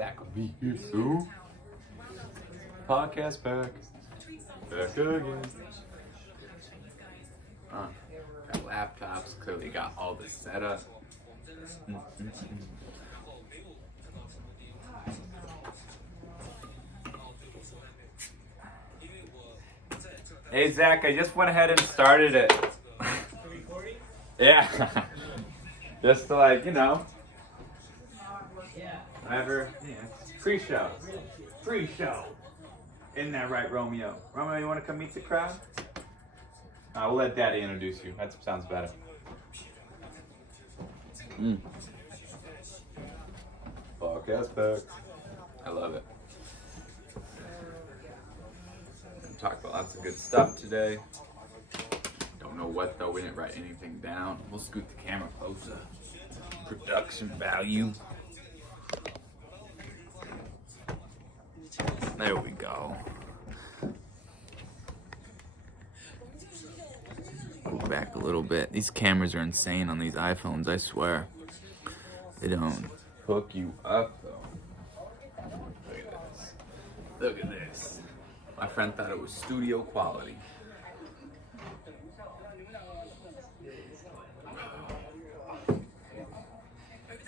Zach will be here soon. Podcast back. Back again. Got laptops, clearly got all this set up. Hey Zach, I just went ahead and started it. Recording? Yeah. Just to whatever. Yeah. Pre-show. Pre-show. Isn't that right, Romeo? Romeo, you want to come meet the crowd? We'll let Daddy introduce you. That sounds better. Podcast back. I love it. Talked about lots of good stuff today. Don't know what though. We didn't write anything down. We'll scoot the camera closer. Production value. There we go. Go back a little bit. These cameras are insane on these iPhones, I swear. They don't hook you up though. Look at this. Look at this. My friend thought it was studio quality.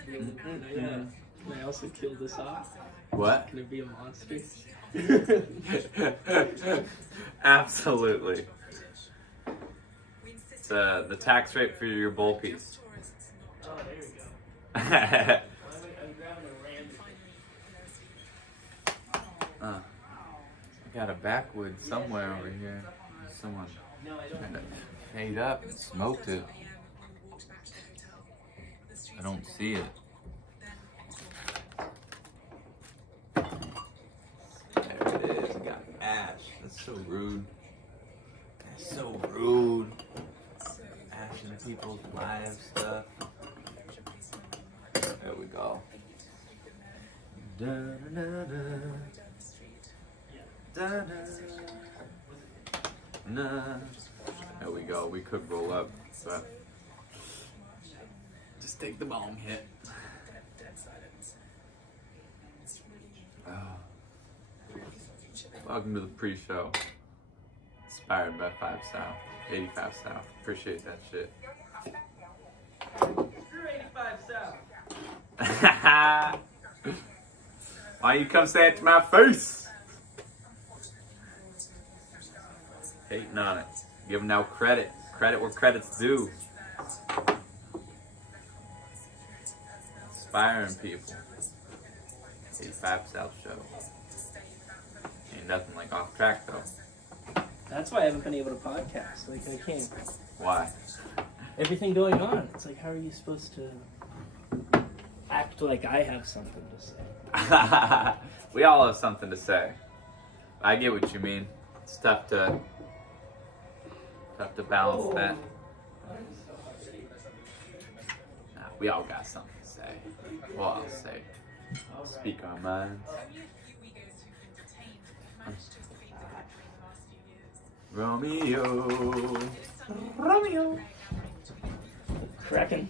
Can I also kill this off? What? Can it be a monster? Absolutely. It's the tax rate for your bowl piece. Oh, there we go. I'm grabbing a random. I got a backwood somewhere over here. Someone trying to fade up and smoked it. I don't see it. There it is. I got ash. That's so rude. That's so rude. Ash in people's lives stuff. There we go. Da, da, da, da. Da, da, da. There we go. We could roll up, but just take the bong hit. Welcome to the pre-show. Inspired by 5 South, 85 South. Appreciate that shit. Screw 85 South. Why you come say it to my face? Hating on it. Give them now credit. Credit where credit's due. Inspiring people. 85 South Show. Ain't nothing like off track though. That's why I haven't been able to podcast. Like, I can't. Why? Everything going on. It's like, how are you supposed to act like I have something to say? We all have something to say. I get what you mean. It's tough to balance that. Nah, we all got something to say. Well, I'll say. Speak our minds. Romeo. Romeo. Cracking.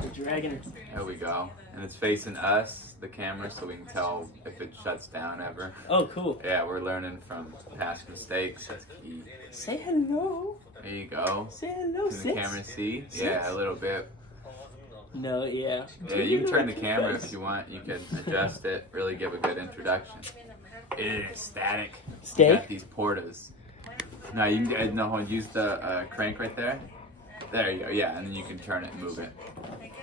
The dragon. There we go. And it's facing us, the camera, so we can tell if it shuts down ever. Oh, cool. Yeah, we're learning from past mistakes. That's key. Say hello. There you go. Say hello, Can the camera see? Yeah, a little bit. No, yeah. Yeah, you can turn the camera if you want. You can adjust it. Really give a good introduction. It is static. Steak? You got these portas. No, you can use the crank right there. There you go. Yeah, and then you can turn it and move it.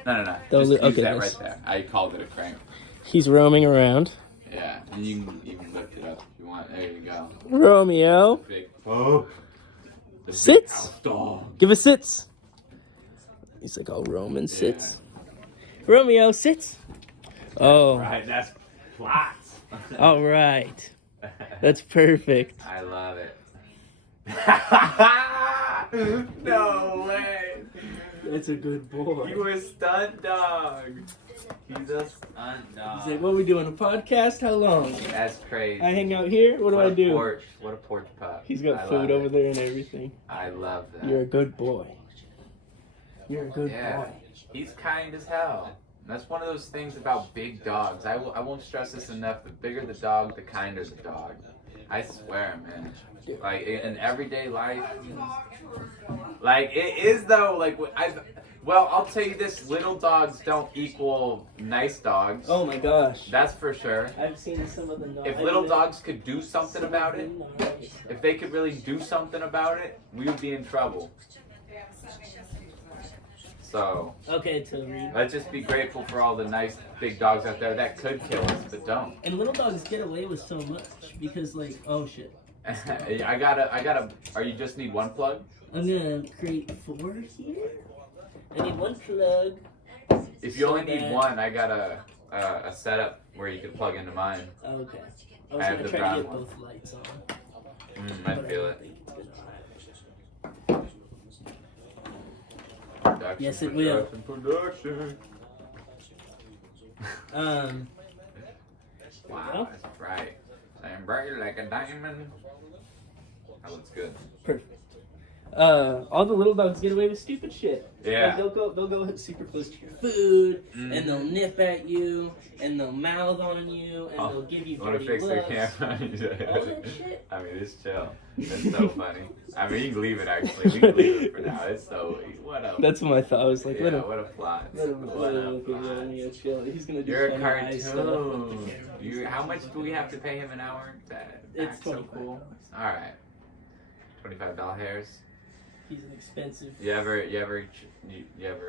No. Just use that right there. I called it a crank. He's roaming around. Yeah, and you can even lift it up if you want. There you go. Romeo. Big. Oh. Sits. Dog. Give a sits. He's like, oh, Roman sits. Romeo sits. Oh. Right, that's plots. All right. That's perfect. I love it. No way. That's a good boy. You a stunt dog. He's a stunt dog. He's like, what are we doing? A podcast? How long? That's crazy. I hang out here? What do I do? Porch. What a porch pup. He's got food over there and everything. I love that. You're a good boy. You're a good boy. He's kind as hell. That's one of those things about big dogs. I won't stress this enough. The bigger the dog, the kinder the dog. I swear, man. Like in everyday life, like it is though. Like well, I'll tell you this: little dogs don't equal nice dogs. Oh my gosh. That's for sure. I've seen some of the. If little dogs could do something about it, if they could really do something about it, we would be in trouble. So, okay, to read. let's just be grateful for all the nice big dogs out there that could kill us, but don't. And little dogs get away with so much because, like, oh shit. I gotta, you just need one plug? I'm gonna create 4 here. I need 1 plug. If you only need one, I got a setup where you can plug into mine. Okay. I I was have gonna the try brown to get one. both lights on. I but feel don't it. think it's gonna Production, Yes, it will. Production. Wow, that's bright. I'm bright like a diamond. That looks good. Perfect. All the little dogs get away with stupid shit. Yeah. Like they'll go super close to your food, Mm-hmm. and they'll nip at you, and they'll mouth on you, and they'll give you Want to dirty fix their looks. camera? All that shit. I mean, it's chill. That's so funny. I mean, you can leave it actually. We can leave it for now. It's so what a That's what I thought. I was like, yeah, let him. what a plot. Let him What a look at plot. Romeo chill. He's gonna do You're a funny eye stuff with the cartoon. camera. How much do we have to pay him an hour to It's act so $25. cool? All right, $25 hairs. He's an expensive. You ever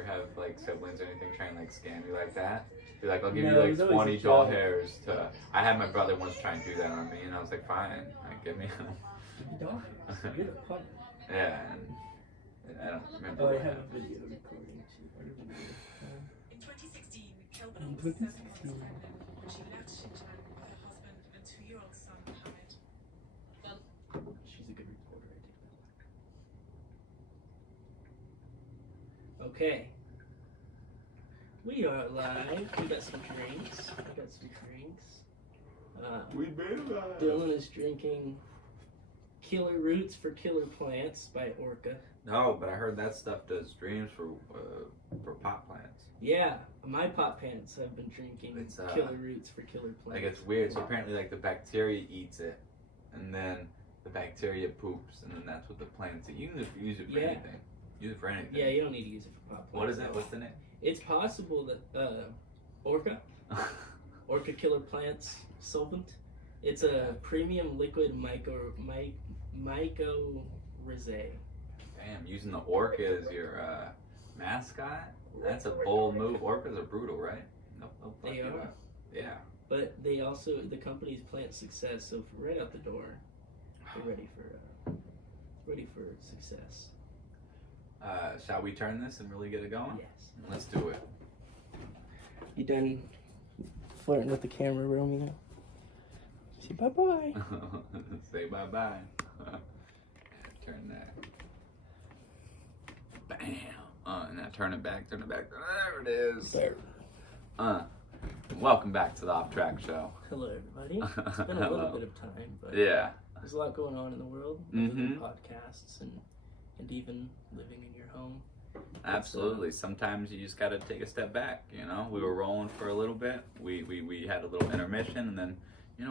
have like siblings or anything trying to like scam you like that? Be like, I'll give No, you it like was always a 20 doll joke. hairs to. I had my brother once try and do that on me, and I was like, fine, like, give me him. You don't. You're the punk. Yeah, and I don't remember. Oh, I what have a happened. video recording too. What a video. In 2016, Kelvin In was 7 months 2016. pregnant when she left Xinjiang with her husband and 2-year-old son, Mohammed. She's a good reporter. I take that back. Okay. We are live. We got some drinks. We made that. Dylan is drinking Killer Roots for Killer Plants by Orca. No, but I heard that stuff does dreams for pot plants. Yeah, my pot pants have been drinking It's, Killer Roots for Killer Plants. Like it's weird. So apparently, like the bacteria eats it, and then the bacteria poops, and then that's what the plants eat. You can just use it for Yeah. anything. Use it for anything. Yeah, you don't need to use it for pot plants. What is it? What's the name? It's possible that Orca Killer Plants solvent. It's a premium liquid mycorrhizae. Damn, using the orca as your mascot? That's a bold move. Orcas are brutal, right? Nope, fuck They you are. up. Yeah. But they also, the company's plant success, so right out the door, they're ready for success. Shall we turn this and really get it going? Yes. Let's do it. You done flirting with the camera, Romeo? Say bye-bye. Say bye-bye. Turn that. Bam. Now turn it back. There it is. There. Welcome back to the Off-Track Show. Hello, everybody. It's been a little Hello. bit of time, but Yeah. there's a lot going on in the world, other than Mhm. podcasts and even living in your home. Absolutely. Sometimes you just got to take a step back. You know, we were rolling for a little bit. We had a little intermission, and then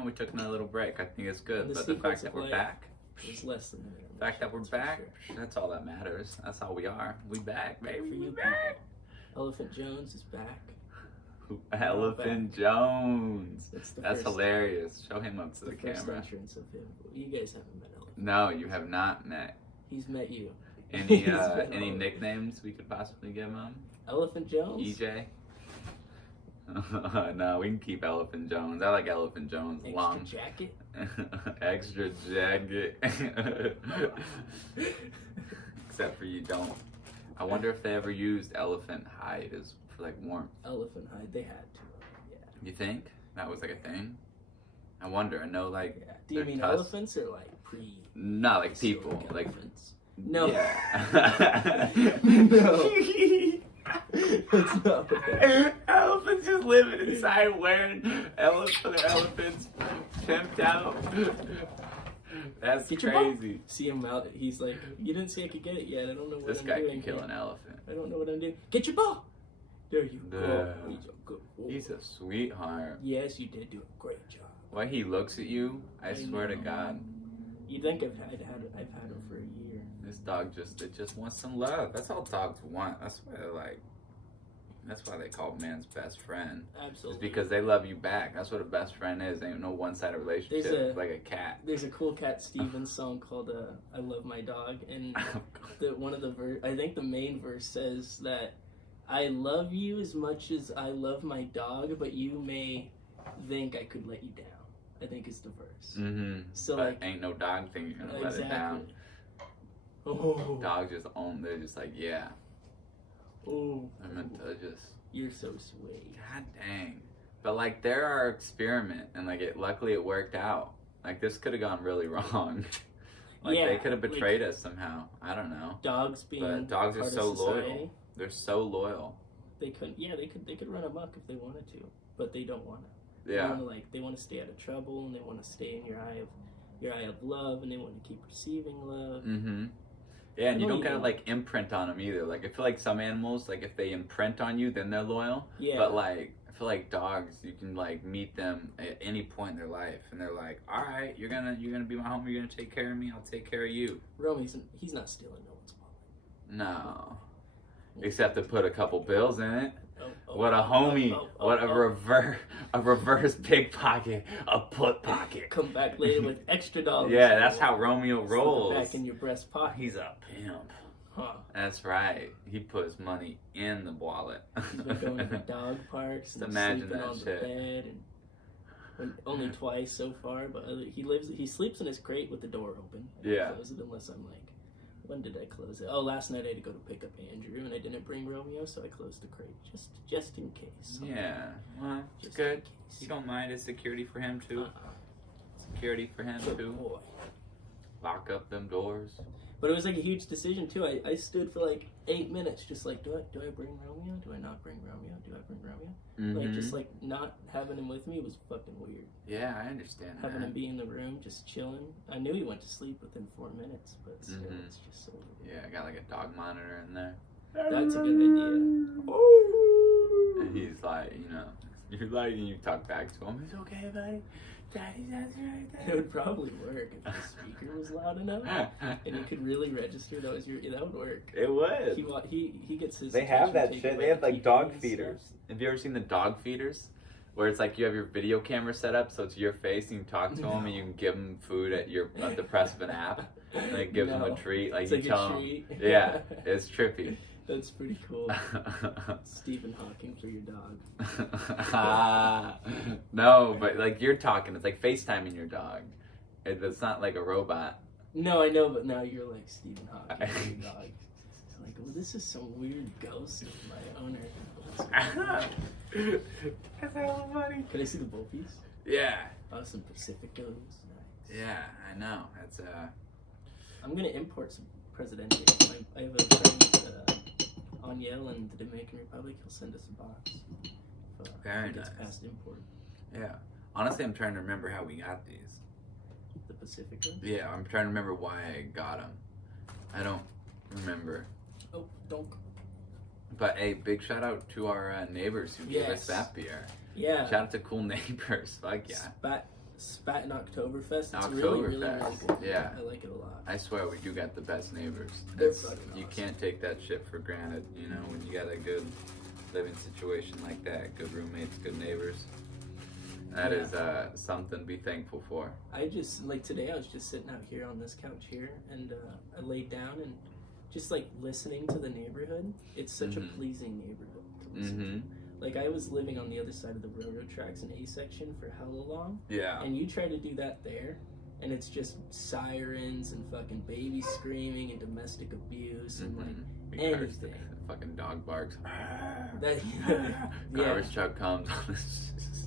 we took another little break. I think it's good. The But the fact secrets that of we're life. back, It's less than a minute. the fact that we're that's for back, sure. that's all that matters. That's all we are. We back, baby. For We you back. people. Elephant Jones is back. Elephant Jones. That's the That's first, hilarious. Show him up to the the first camera. entrance of him. You guys haven't met Elephant. No, you have not met. He's met you. Any He's been any all- nicknames we could possibly give him? Elephant Jones? EJ? No, we can keep Elephant Jones. I like Elephant Jones. Extra Long. jacket? Extra jacket. Except for you don't. I wonder if they ever used elephant hide as for like warmth. Elephant hide. They had to. Yeah. You think that was like a thing? I wonder. I know like Yeah. Do you their mean tusks- elephants or like pre? Not like people. historic Like elephants? No. Yeah. No. That's not what that Elephants just living inside wearing elephants pimped out. That's Get your ball. crazy. See him out. He's like, you didn't see I could get it yet. I don't know what This I'm guy doing. can kill here. an elephant. I don't know what I'm doing. Get your ball. There you go. Yeah. He's a good boy. He's a sweetheart. Yes, you did do a great job. Why he looks at you, I I swear to know. God. You think I've had him for a year. This dog it just wants some love. That's all dogs want. That's why they call man's best friend. Absolutely. It's because they love you back. That's what a best friend is. Ain't no one-sided relationship. It's like a cat. There's a cool Cat Stevens song called "I Love My Dog," and I think the main verse says that I love you as much as I love my dog, but you may think I could let you down. I think is the verse. Mm-hmm. So but like, ain't no dog thing you're gonna let it down. Oh. Dogs just own. They're just like, yeah. Oh. I meant to just. You're so sweet. God dang. But like, they're our experiment, and like, luckily it worked out. Like, this could have gone really wrong. Like, Yeah, they could have betrayed us somehow. I don't know. Dogs being But dogs are part so of society, loyal. They're so loyal. They could run amok if they wanted to, but they don't want to. Yeah. They want to stay out of trouble, and they want to stay in your eye of love, and they want to keep receiving love. Mm-hmm. Yeah, and you don't gotta like imprint on them either. Like, I feel like some animals, like if they imprint on you, then they're loyal. Yeah. But like, I feel like dogs, you can like meet them at any point in their life, and they're like, all right, you're gonna be my home. You're gonna take care of me. I'll take care of you. Romeo, he's not stealing no one's wallet. No, except to put a couple bills in it. Oh, What a homie! What a reverse pickpocket, a put pocket. Come back later with extra dollars. Yeah, that's how Romeo Slip it rolls. back in your breast pocket. He's a pimp. Huh. That's right. He puts money in the wallet. He's been going to dog parks and imagine sleeping that on shit. the bed, and only twice so far. But he sleeps in his crate with the door open. I don't Yeah. close it unless I'm like, when did I close it? Oh, last night I had to go to pick up Andrew, and I didn't bring Romeo, so I closed the crate just in case. Yeah, well, it's Just good. in case. You don't mind it's security for him too. Security for him Good too. boy. Lock up them doors. But it was like a huge decision too. I stood for like 8 minutes, just like, do I bring Romeo? Do I not bring Romeo? Do I bring Romeo? Like Mhm. just like not having him with me was fucking weird. Yeah, I understand Having him that. be in the room, just chilling. I knew he went to sleep within 4 minutes, but still, Mhm. it's just so weird. Yeah, I got like a dog monitor in there. That's a good idea. And he's like, you're like, and you talk back to him. It's okay, buddy. Daddy's right It there. would probably work if the speaker was loud enough, and you could really register that was that would work. It would. He gets his. They have attention that taken shit. by They have the like people dog and feeders. stuff. Have you ever seen the dog feeders? Where it's like you have your video camera set up so it's your face and you talk to them and you can give them food at the press of an app and it gives them a treat. Like It's you like a tell them. treat. Yeah, it's trippy. That's pretty cool. Stephen Hawking for your dog. No, but like you're talking, it's like FaceTiming your dog. It's not like a robot. No, I know, but now you're like Stephen Hawking for your dog. It's like, well, this is some weird ghost of my owner. That's hella funny. Can I see the Wolfies? Yeah. Oh, some Pacificos. Nice. Yeah, I know. That's I'm gonna import some Presidente. I have a friend, Aniel in the Dominican Republic. He'll send us a box. Very if it's nice. past import. Yeah. Honestly, I'm trying to remember how we got these. The Pacificos? Yeah, I'm trying to remember why I got them. I don't remember. Oh, don't. But hey, big shout out to our neighbors who gave us Yes. that beer. Yeah. Shout out to cool neighbors. Fuck yeah. Spat in Oktoberfest. It's really, really, really Oktoberfest, good. yeah. I like it a lot. I swear we do got the best neighbors. They're It's, fucking you awesome. can't take that shit for granted, when you got a good living situation like that. Good roommates, good neighbors. That Yeah. is something to be thankful for. I just, like today, I was just sitting out here on this couch here, and I laid down and just like listening to the neighborhood. It's such a pleasing neighborhood to listen Mm-hmm. to. Like I was living on the other side of the railroad tracks in A section for hella long, Yeah. and you try to do that there, and it's just sirens and fucking babies screaming and domestic abuse and like anything. Fucking dog barks. That, Garbage yeah. truck comes.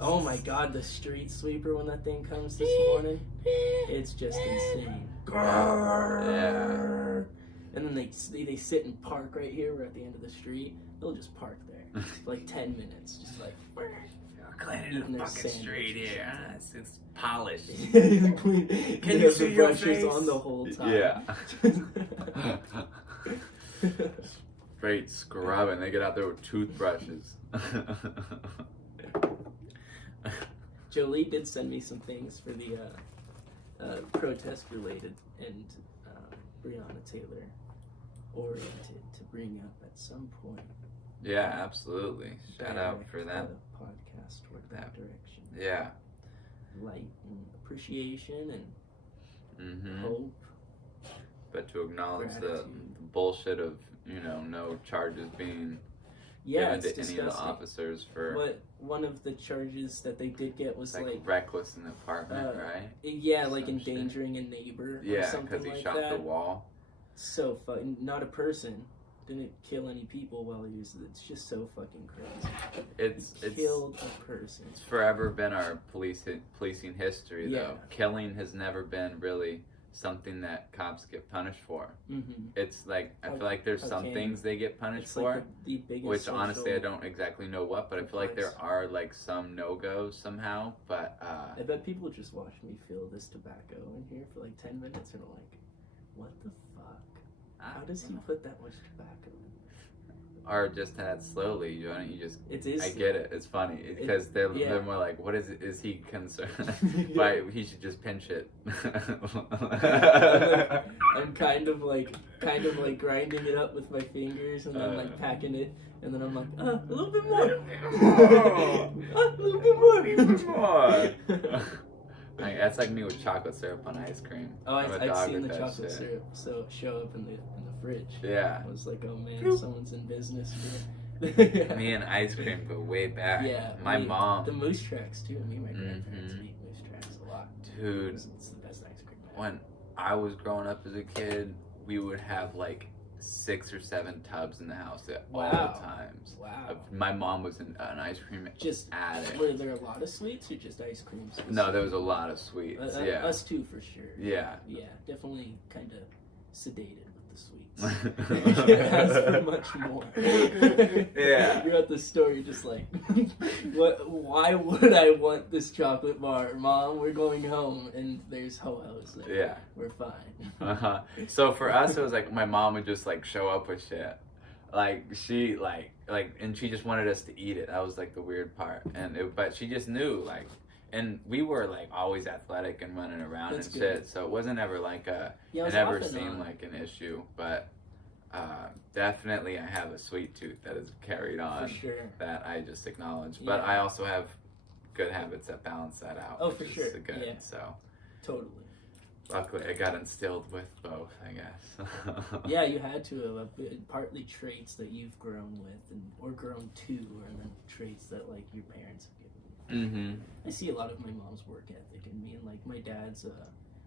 Oh my god, the street sweeper when that thing comes this morning, it's just insane. Yeah. And then they sit and park right here. We're at the end of the street. They'll just park there for like 10 minutes, just like. Cleaning Eating the their fucking street sandwiches. here. It's polished. Can Can you see your brushes face? on the whole time? Yeah. straight scrubbing. They get out there with toothbrushes. Jolie did send me some things for the protest related, and Breonna Taylor oriented to bring up at some point. Yeah, absolutely. Shout out for that. Podcast toward that direction. Yeah. Light and appreciation and Mm-hmm. hope. But to acknowledge the Gratitude. bullshit of, no charges being Yeah, given it's to any of the disgusting. officers for What one of the charges that they did get was like like reckless in the apartment, right? yeah, like Some shit. endangering a neighbor or Yeah, something because he like shot that. the wall. So fucking not a person. Didn't kill any people while he was. It's just so fucking crazy. It's Killed a person. It's forever been our policing history, though. Yeah. Killing has never been really something that cops get punished for. Mm-hmm. It's like, I feel like there's some Okay. things they get punished It's for, like the biggest. which honestly I social- don't exactly know what, but I feel like there advice. are like some no-goes somehow, but I bet people just watch me fill this tobacco in here for like 10 minutes and are like, what the fuck? How does he put that much tobacco in? or just that slowly, why don't you just, It is. I get it, it's funny, because they're more like, what is he concerned, why, he should just pinch it. I'm kind of like grinding it up with my fingers and then like packing it, and then I'm like, a little bit more. A little bit more. Like, that's like me with chocolate syrup on ice cream. Oh, I'm a I've dog seen with the that chocolate shit. syrup show up in the fridge. Yeah. I was like, oh man, Boop. someone's in business. Me and ice cream go way back. Yeah, My the mom. moose tracks too. Me and my grandparents eat moose tracks a lot. Dude, It's the best ice cream. when I was growing up as a kid, we would have like 6 or 7 tubs in the house at all Wow. times. Wow. My mom was an ice cream Just addict. were there a lot of sweets or just ice cream? No, there was a lot of sweets. Yeah. Us too, for sure. Yeah. Yeah, definitely kind of sedated with the sweets. You ask for much more. Yeah. You're at the store, you're just like, what? Why would I want this chocolate bar? Mom, we're going home, and there's ho-hos there. Yeah. We're fine. Uh-huh. So for us, it was like my mom would just like show up with shit. Like she and she just wanted us to eat it. That was like the weird part. But she just knew like, and we were like always athletic and running around That's and good. shit. So it wasn't ever like Yeah, it it was never off and seemed on. like an issue. But definitely I have a sweet tooth that is carried on For sure. that I just acknowledge. But Yeah. I also have good habits that balance that out. Oh, which for is sure. Good. Yeah. So Totally. luckily I got instilled with both, I guess. Yeah, you had to have partly traits that you've grown with, or grown to, and then traits that like your parents have given you. Mm-hmm. I see a lot of my mom's work ethic in me, and like my dad's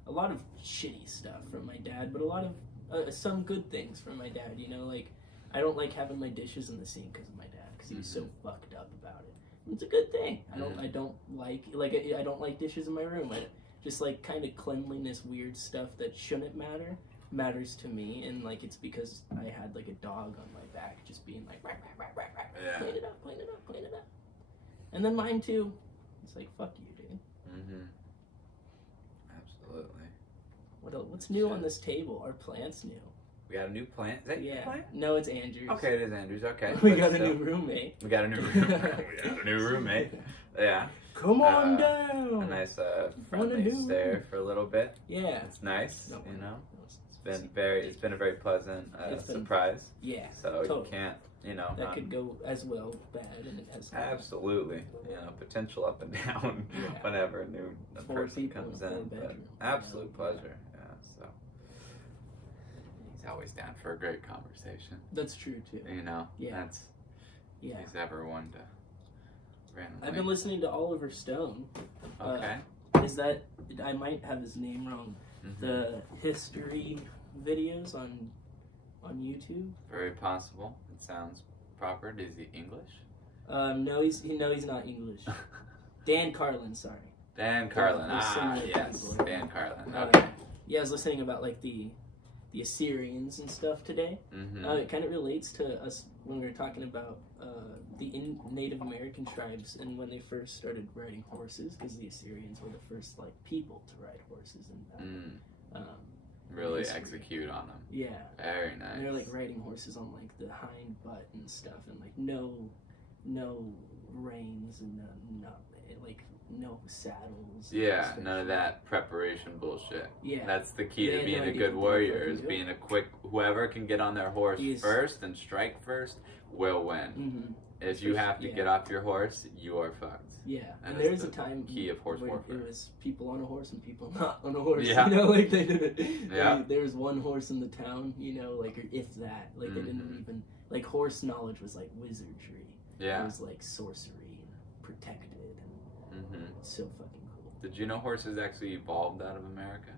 a lot of shitty stuff from my dad, but a lot of some good things from my dad. You know, like I don't like having my dishes in the sink because of my dad, because he was so fucked up about it. It's a good thing. I don't like I don't like dishes in my room. I just like kind of cleanliness, weird stuff that shouldn't matters to me, and like it's because I had like a dog on my back, just being like, "Rah, rah, rah, rah, rah. Yeah. Clean it up, clean it up, clean it up. And then mine too. It's like, fuck you, dude. Mm-hmm. Absolutely. What else? What's new on this table? Our plant's new. We got a new plant. Is that your Yeah. plant? No, it's Andrew's. Okay, it is Andrew's. Okay. We But got a still, new roommate. We got a new roommate. We got a new roommate. Yeah. Come on A down. nice Wanna friendly do? stare for a little bit. Yeah. It's nice, No, you know. it's It's been a very pleasant It's been- surprise. Yeah. So totally. you can't, That not- could go as well bad, and it has. absolutely, potential up and down Yeah. whenever a new 4 person people comes in a in. full But bedroom. absolute pleasure. Yeah. So he's always down for a great conversation. That's true too. Yeah. Yeah. He's ever one to randomly. I've been listening to Oliver Stone. Okay. Is that I might have his name wrong? Mhm. The history videos on YouTube. Very possible. It sounds proper. Is he English? No, he's not English. Dan Carlin, sorry. Dan Carlin. there's so Ah, many yes. people. Dan Carlin. Uh, Okay. Yeah, I was listening about like the Assyrians and stuff today. Mm-hmm. It kind of relates to us when we were talking about the Native American tribes and when they first started riding horses, because the Assyrians were the first like people to ride horses, and really history. execute on them. Yeah. Very nice. And they're like riding horses on like the hind butt and stuff, and like no reins and no saddles. Yeah, none of that preparation bullshit. Yeah. That's the key They to had being no a idea good what they were warrior, is fucking being a quick, whoever can get on their horse Yes. first and strike first will win. Mm-hmm. If you have to get off your horse, you are fucked. Yeah, That and is there's the a time key of horse where warfare. it was people on a horse and people not on a horse. Yeah. You know, like they didn't. Yeah. There was one horse in the town, you know, like or if that, like they didn't even like horse knowledge was like wizardry. Yeah. It was like sorcery and protected and so fucking cool. Did you know horses actually evolved out of America?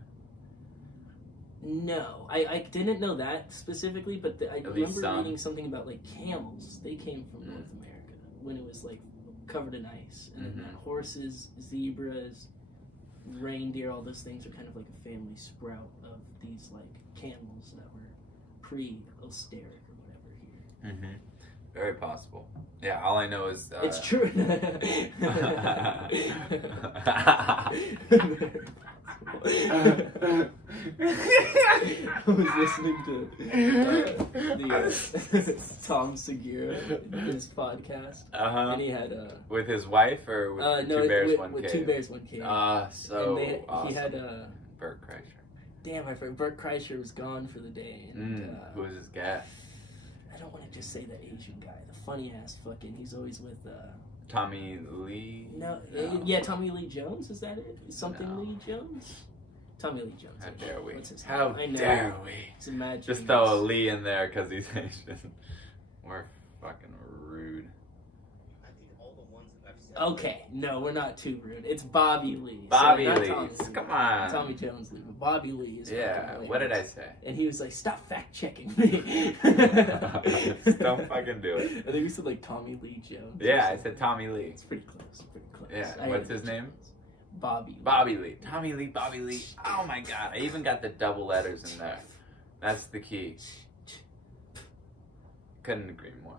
No, I didn't know that specifically, but I At least remember some. reading something about like camels. They came from North America when it was like covered in ice, and then horses, zebras, reindeer, all those things are kind of like a family sprout of these like camels that were pre-Osteric or whatever here. Very possible. Yeah, all I know is It's true. I was listening to Tom Segura, his podcast, and he had with his wife or with Two Bears One with Cave? Two Bears One Cave. So and awesome. He had Bert Kreischer. damn, I forgot. Bert Kreischer was gone for the day. And, Who was his guy? I don't want to just say the Asian guy, the funny ass fucking. He's always with Tommy Lee? No, yeah, Tommy Lee Jones. Is that it? Something No. Lee Jones. Tommy Lee Jones. How dare we? What's his How name? I know. dare we? Just imagine. Just throw a Lee in there because he's Asian. We're fucking rude. Okay, no, we're not too rude. It's Bobby Lee. Bobby Sorry, not Lee. Tommy Lee. Come on. Tommy Jones Lee, but Bobby Lee is. Yeah, fucking what did I hilarious. say? And he was like, "Stop fact checking me." Don't fucking do it. I think we said like Tommy Lee Jones. Yeah, I said Tommy Lee. It's pretty close. Pretty close. Yeah, I what's had his the name? Jones. Bobby. Bobby Lee. Tommy Lee, Bobby Lee. Oh my god, I even got the double letters in there. That's the key. Couldn't agree more.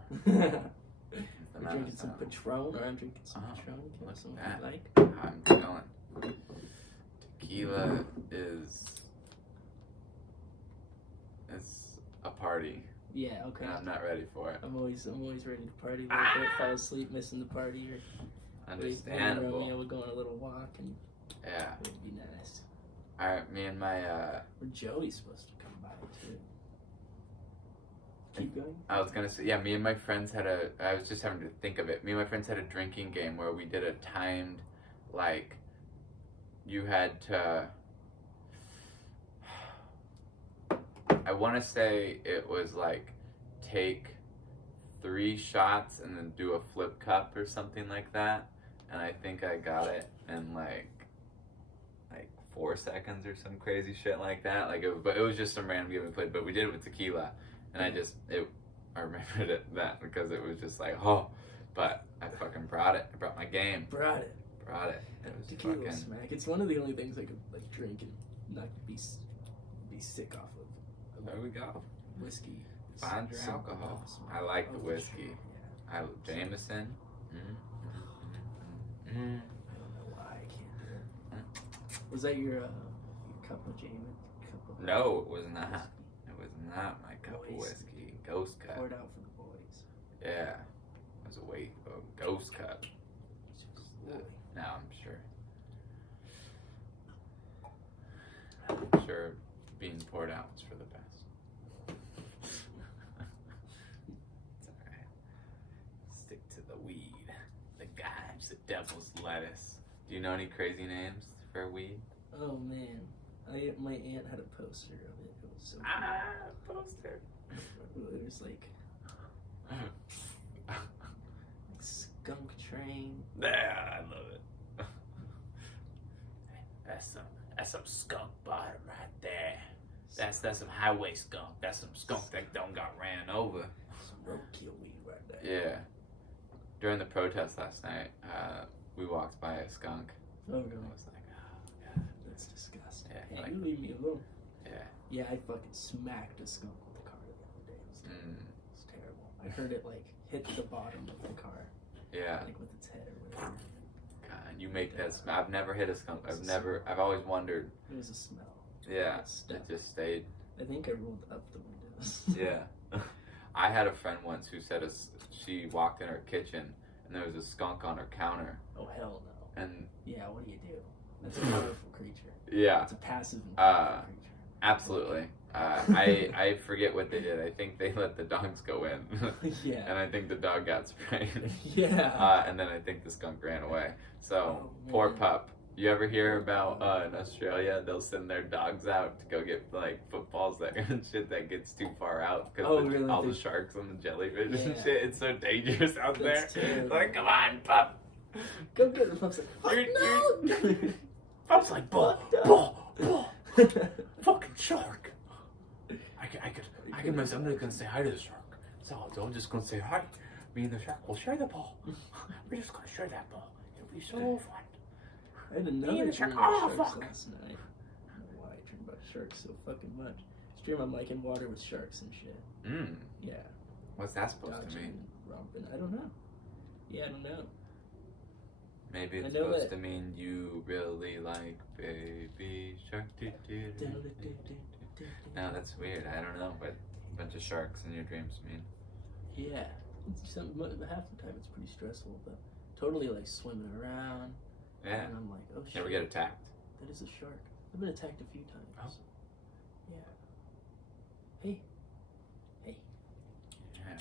We're drinking some Patron, or I'm drinking some Patron. Can I have some if you like? I'm feeling. Tequila is a party. Yeah, okay. And I'm not ready for it. I'm always ready to party. Don't fall asleep missing the party, or Understandable. Romeo would go on a little walk, and Yeah. it would be nice. Alright, me and my Or Joey's supposed to come by too. Keep going. I was gonna say, yeah, me and my friends I was just having to think of it. Me and my friends had a drinking game where we did a timed, like, you had to, I want to say it was like, take 3 shots and then do a flip cup or something like that. And I think I got it in like 4 seconds or some crazy shit like that. But it was just some random game we played, but we did it with tequila. And I remembered that because it was just like, oh, but I fucking brought it. I brought my game. Brought it. It was Tequila fucking... smack. It's one of the only things I could like drink and not be sick off of. There we go. Whiskey. Find your alcohol. I like the whiskey. Yeah. Jameson. I don't know why I can't do it. Was that your cup of Jameson? No, it was not. It was not my cup of whiskey. Ghost cup. Poured out for the boys. Yeah. It was a ghost cup. Now I'm sure. I'm sure being poured out was for the best. It's alright. Stick to the weed. The ganja, the devil's lettuce. Do you know any crazy names for weed? Oh man, my aunt had a poster of it. It was so Poster. cool. It was like skunk train. Yeah, I love it. That's some skunk bottom right there. That's some highway skunk. That's some skunk that don't got ran over. Some roadkill weed right there. Yeah. During the protest last night, we walked by a skunk. Oh And I no, was like, oh god. that's disgusting. Yeah, Hey, like- you leave me alone. Yeah. Yeah, I fucking smacked a skunk with the car the other day. It was terrible. I heard it like hit the bottom of the car, Yeah. like with its head or whatever. God, you make that smell. I've never hit a skunk. I've always wondered. It was a smell. Yeah, It's stuck. it just stayed. I think I rolled up the windows. Yeah. I had a friend once who said she walked in her kitchen and there was a skunk on her counter. Oh, hell no. And yeah, what do you do? That's a powerful creature. yeah. It's a passive and powerful creature. Absolutely. I forget what they did. I think they let the dogs go in. Yeah. And I think the dog got sprayed. Yeah. And then I think the skunk ran away. So, Oh, poor man. pup. You ever hear about in Australia, they'll send their dogs out to go get like footballs that and shit that gets too far out because Oh, really? all the sharks and the jellyfish and Yeah. shit. It's so dangerous out That's there. terrible. Like, come on, pup. Go get her. Pup's like, fuck You're- no! Pup's like, bull, Fucked bull, bull, fucking shark. I'm just gonna say hi to the shark. So I'm just gonna say hi. Me and the shark will share the ball. We're just gonna share that ball. It'll be so fun. I had Me another and the dream shark. about Oh, sharks fuck. last night. I don't know why I dream about sharks so fucking much. I dream I'm like in water with sharks and shit. Mm. Yeah. What's that supposed to Dodging mean? and romping. I don't know. Yeah, I don't know. Maybe I it's know supposed that- to mean you really like baby shark. No, that's weird. I don't know, but a bunch of sharks in your dreams mean. Yeah. It's half the time it's pretty stressful, but totally like swimming around. Yeah. And I'm like, oh shit. Never get attacked. That is a shark. I've been attacked a few times. Oh. Yeah. Hey. Hey. Yeah.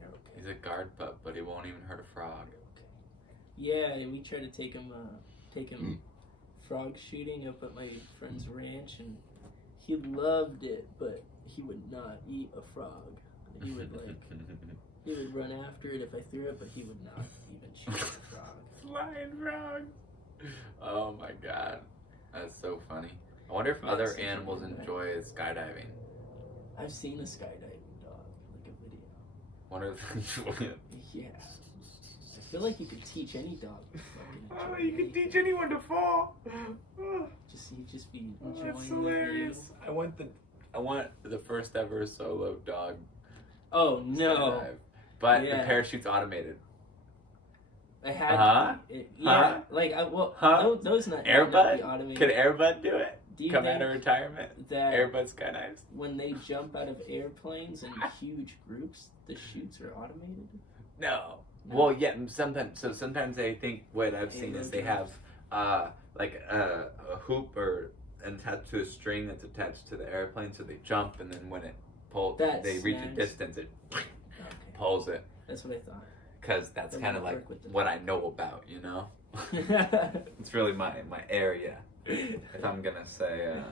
You're okay. He's a guard pup, but he won't even hurt a frog. Yeah, we tried to take him frog shooting up at my friend's ranch, and he loved it, but he would not eat a frog. He would he would run after it if I threw it, but he would not even shoot the frog. Flying frog. Oh my god. That's so funny. I wonder if other animals enjoy skydiving. I've seen a skydiving dog, like a video. Wonder if they enjoy it. Yeah. I feel like you could teach any dog to fucking Oh, enjoy you can it. teach anyone to fall. He'd just be Oh, enjoying that's the hilarious. view. I want the first ever solo dog. Oh no! skydive. But Yeah. the parachute's automated. I had Huh? yeah, Huh? like Huh? those not Airbud? not be automated. Could Airbud do it? Do you Come think out of retirement? that Airbud skydives? when they jump out of airplanes in huge groups, the chutes are automated? No. No? Well, yeah. Sometimes I think what I've seen Aero is they have like a hoop or attached to a string that's attached to the airplane, so they jump, and then when it pulls, That they reach a snags. distance, it Okay, pulls it. that's what I thought. Because that's That kind of might like work with the- what I know about, you know. It's really my area. If I'm gonna say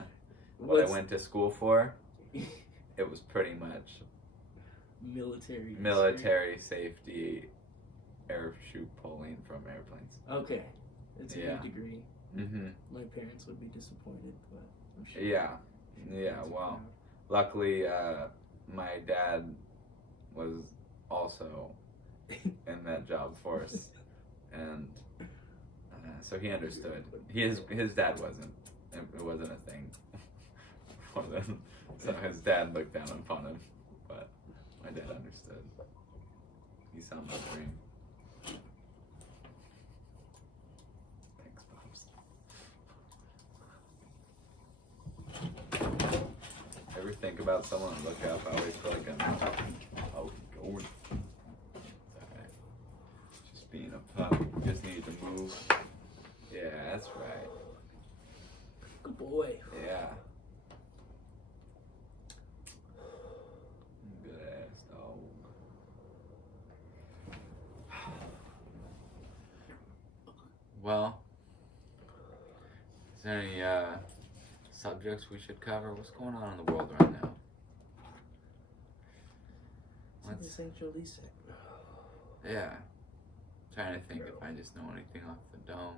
what What's I went to school for, it was pretty much military safety, parachute pulling from airplanes. Okay, it's a Yeah. good degree. Mm-hmm. My parents would be disappointed, but I'm sure. Yeah. your Yeah, parents are well. proud. Luckily, my dad was also in that job force, and so he understood. His dad wasn't. It wasn't a thing for them. So his dad looked down upon him, but my dad understood. He saw my dream. Thanks, Pops. Ever think about someone and look up? I always feel like I'm going. Alright. Just being a pup. Just need to move. Yeah, that's right. Good boy. Yeah. Good ass dog. Well, is there any subjects we should cover? What's going on in the world right now? What's What's, St. Jolise? yeah. Trying to think if I just know anything off the dome.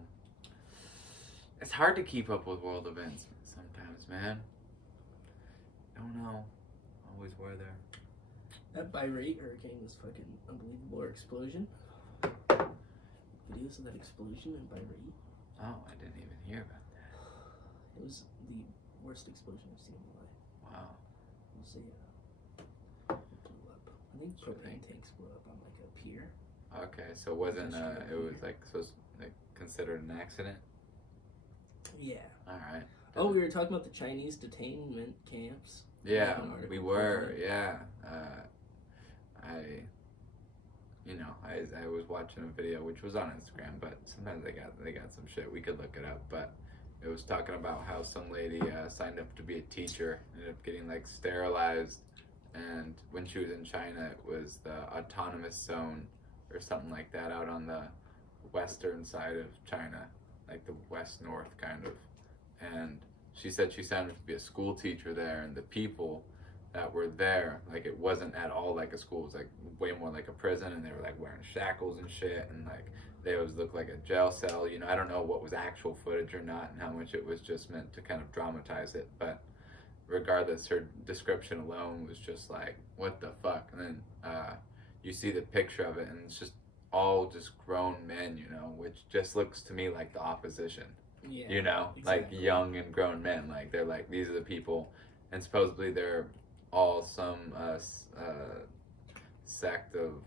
It's hard to keep up with world events sometimes, man. Don't know always where they're. That Birate hurricane was fucking unbelievable. Or explosion. Videos of that explosion in Birate. Oh, I didn't even hear about that. It was the worst explosion I've seen in my life. Wow. It was it blew up. I think propane tanks blew up on like a pier. Okay, so it wasn't. It was like supposed like considered an accident. Yeah. All right. Oh, we were talking about the Chinese detainment camps. Yeah, An article we for were. that. Yeah. I was watching a video which was on Instagram, but sometimes they got some shit. We could look it up, but it was talking about how some lady signed up to be a teacher, ended up getting like sterilized, and when she was in China, it was the autonomous zone or something like that out on the western side of China, like the west north kind of, and she said she signed up to be a school teacher there, and the people that were there, like it wasn't at all like a school. It was like way more like a prison, and they were like wearing shackles and shit, and like they always looked like a jail cell. You know, I don't know what was actual footage or not, and how much it was just meant to kind of dramatize it. But regardless, her description alone was just like, what the fuck? And then you see the picture of it, and it's just all just grown men, you know, which just looks to me like the opposition. Yeah. You know, exactly. like young and grown men. Like they're like, these are the people, and supposedly they're all some sect of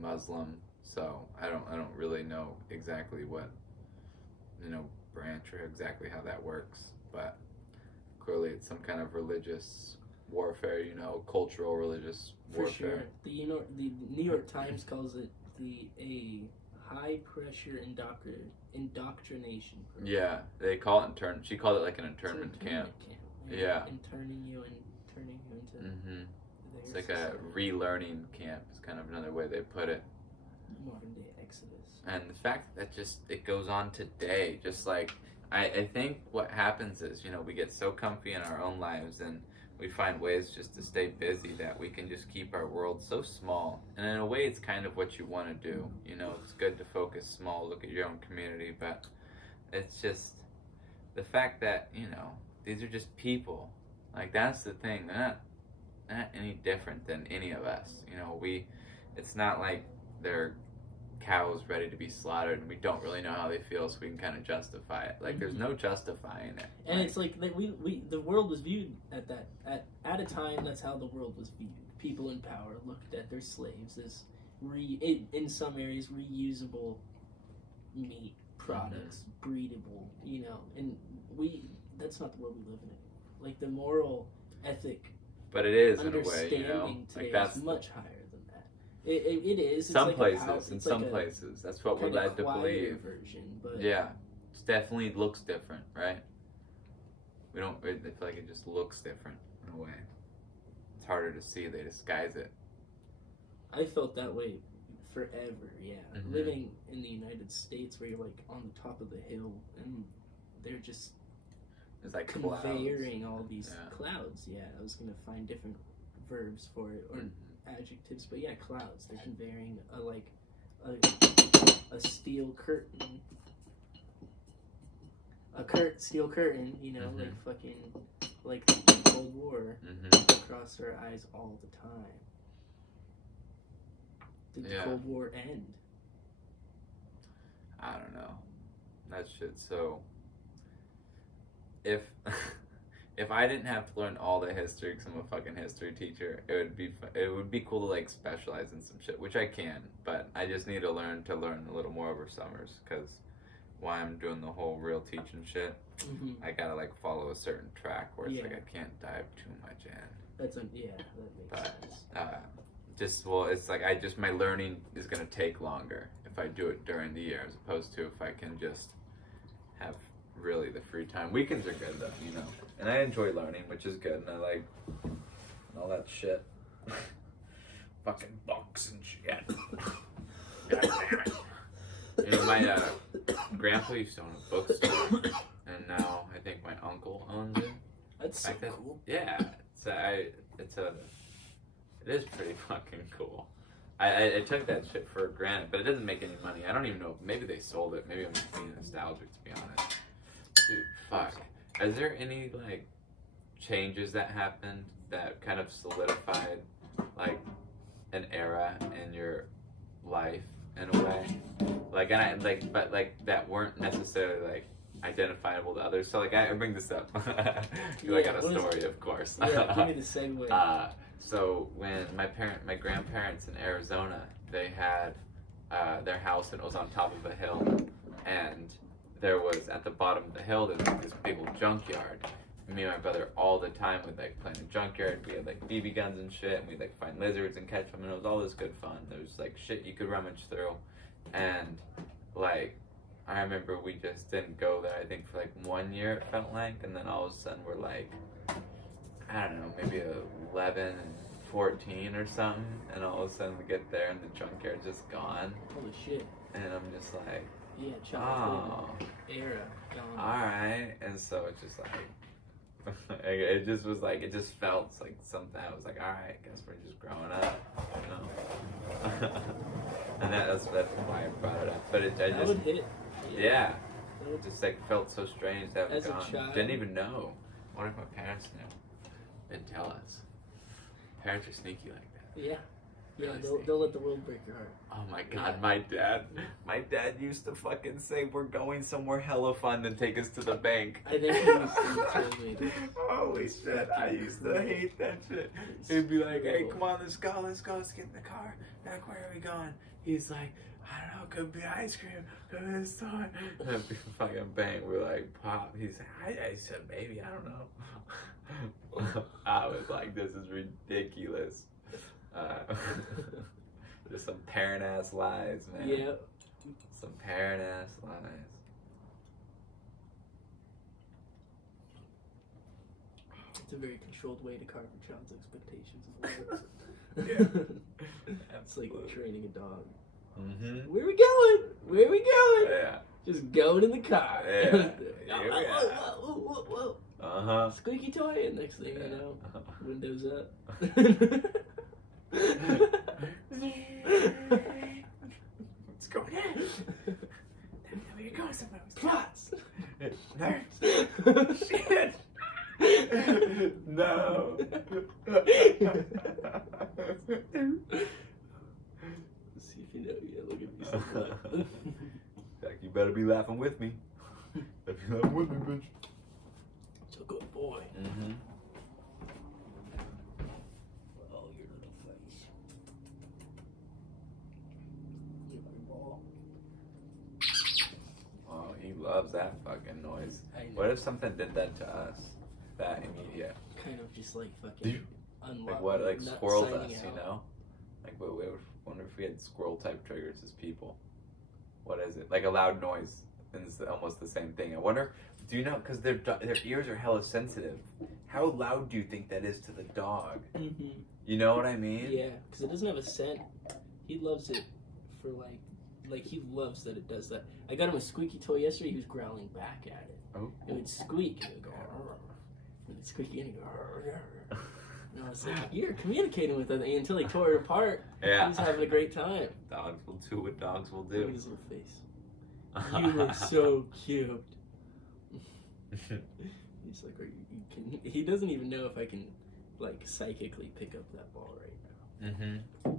Muslim. So I don't really know exactly what, you know, branch or exactly how that works, but clearly it's some kind of religious warfare, you know, cultural religious warfare. For sure. The New York Times calls it a high pressure indoctrination program. Yeah, they call it she called it like an internment camp. Yeah. Interning you and turning you into It's their like a society. relearning camp is kind of another way they put it. Modern day exodus. And the fact that just it goes on today, just like I think what happens is, you know, we get so comfy in our own lives, and we find ways just to stay busy that we can just keep our world so small. And in a way, it's kind of what you want to do. You know, it's good to focus small, look at your own community, but it's just the fact that, you know, these are just people. Like, that's the thing. They're not any different than any of us. You know, it's not like they're cows ready to be slaughtered and we don't really know how they feel, so we can kind of justify it. Like, there's no justifying it. And it's like that the world was viewed at a time. That's how the world was viewed. People in power looked at their slaves as in some areas reusable meat products, breedable, you know. And that's not the world we live in anymore. Like, the moral ethic, but it is in a way, understanding you know, today like that's is much higher than that. It is. Some it's places, like in some places, that's what we're led to believe. Version, but Yeah, it definitely looks different, right? I feel like it just looks different in a way. It's harder to see. They disguise it. I felt that way forever. Yeah, Mhm. living in the United States, where you're like on the top of the hill, and they're just It's like conveying all these Yeah. clouds. Yeah, I was gonna find different verbs for it or adjectives, but yeah, clouds. They're conveying a steel curtain, steel curtain. You know, like fucking like the Cold War across our eyes all the time. Did the Cold War end? I don't know. That shit. So if I didn't have to learn all the history because I'm a fucking history teacher, it would be cool to like specialize in some shit, which I can, but I just need to learn a little more over summers, because while I'm doing the whole real teaching shit, I gotta like follow a certain track where it's like I can't dive too much in. That makes sense. It's like my learning is gonna take longer if I do it during the year, as opposed to if I can just have really the free time. Weekends are good though, you know, and I enjoy learning, which is good, and I like all that shit. Fucking books and shit. God damn it. You know, my grandpa used to own a bookstore, and now I think my uncle owns it. That's so cool. Yeah, it is pretty fucking cool. I took that shit for granted, but it doesn't make any money. I don't even know. Maybe they sold it. Maybe I'm just being nostalgic, to be honest. Dude, fuck. Is there any, like, changes that happened that kind of solidified, like, an era in your life, in a way? Like, but that weren't necessarily, like, identifiable to others. So, like, I bring this up. Because I got a story, of course. Yeah, give me the segue. So when my grandparents in Arizona, they had their house, and it was on top of a hill, and there was at the bottom of the hill, there's like this big old junkyard. Me and my brother all the time would like play in the junkyard. We had like BB guns and shit, and we'd like find lizards and catch them, and it was all this good fun. There was like shit you could rummage through, and like I remember we just didn't go there. I think for like 1 year it felt like, and then all of a sudden we're like, I don't know, maybe 11 and 14 or something, and all of a sudden we get there and the junkyard's just gone. Holy shit. And I'm just like, Yeah, childhood oh, era gone. alright. And so it's just like, it just was like, it just felt like something. I was like, alright, guess we're just growing up, you know? And that's why I brought it up. But I That just, would hit. yeah, That would it just like felt so strange to have it As a gone. child? Didn't even know. I wonder if my parents knew. Didn't tell us. Parents are sneaky like that. Yeah. Yeah, Really they'll let the world break your heart. Oh my god, my dad used to fucking say we're going somewhere hella fun and take us to the bank. I think he used to tell me this. Holy shit, I used to hate that shit. He'd be like, hey, come on, let's go, let's get in the car. Like, where are we going? He's like, I don't know, could be ice cream, could be the store. And then fucking bang, we're like, Pop. He's like, I said, maybe, I don't know. I was like, this is ridiculous. Just some parent ass lies, man. Yeah. Some parent ass lies. It's a very controlled way to carve a child's expectations of life. Yeah. It's like training a dog. Mm-hmm. Where we going? Where we going? Yeah. Just going in the car. Yeah. Whoa, Here we whoa, are. whoa, whoa, whoa. Uh-huh. Squeaky toy, and next thing Yeah. you know, windows up. Let's go again. Where you going somewhere? Plots. Nerds. Shit. No. See if you know. Yeah, look at me. So Like, you better be laughing with me. If you're laughing with me, bitch. It's a good boy. Mm-hmm. Oh, your little face. Your ball. Oh, he loves that fucking noise. I know. What if something did that to us? That immediate. Kind of just like fucking unlock. Like what? Like not squirrels signing us, you out. know? Like, wonder if we had squirrel type triggers as people. What is it? Like a loud noise. And it's almost the same thing. I wonder, do you know, because their ears are hella sensitive. How loud do you think that is to the dog? Mm-hmm. You know what I mean? Yeah, because it doesn't have a scent. He loves it for like he loves that it does that. I got him a squeaky toy yesterday. He was growling back at it. Oh. It would squeak. It would go. And it'd squeak again. And go. And I was like, you're communicating with it until he tore it apart. Yeah. He was having a great time. Dogs will do what dogs will Look do. at his little face. You look so cute. He's like, you can. He doesn't even know if I can, like, psychically pick up that ball right now. Mm-hmm.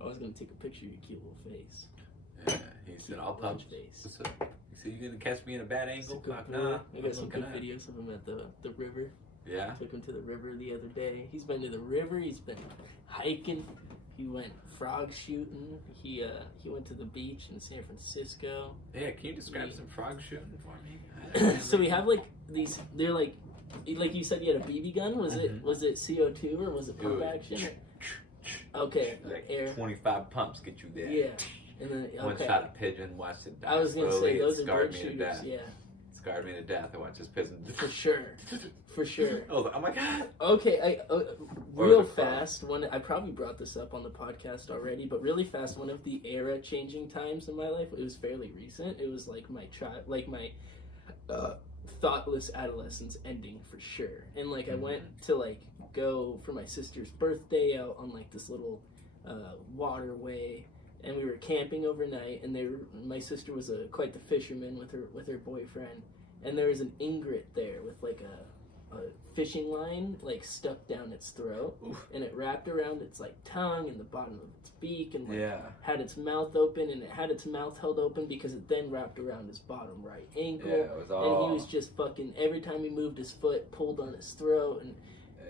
I was gonna take a picture of your cute little face. Yeah, he said, I'll pop. Cute face. What's up? He said, you gonna catch me in a bad He's a angle? good Fuck boy. nah. I got some I'm good looking videos of him at the river. Yeah? Took him to the river the other day. He's been to the river. He's been hiking. He went frog shooting. He went to the beach in San Francisco. Yeah, can you describe Yeah. some frog shooting for me? So we have like these. They're like you said, you had a BB gun. Was Mhm. it CO2 or was it pump action? Okay, Like air. 25 pumps get you there. Yeah, and then One okay. shot a pigeon, watched it die I was gonna slowly. say those It are scarred great me to shooters. death. Yeah, Scarred me to death. I watched this pigeon. for sure, for sure. I was like, oh my god. Okay, Or real the frog. fast. I probably brought this up on the podcast already, but really fast. One of the era changing times in my life. It was fairly recent. It was like my thoughtless adolescence ending for sure. And like I went to like go for my sister's birthday out on like this little waterway, and we were camping overnight. And my sister was quite the fisherman with her boyfriend, and there was an ingret there with like a fishing line like stuck down its throat. Oof. And it wrapped around its like tongue and the bottom of its beak, and like Yeah. had its mouth open, and it had its mouth held open because it then wrapped around his bottom right ankle. Yeah, it was And all. he was just fucking, every time he moved his foot, pulled on his throat, and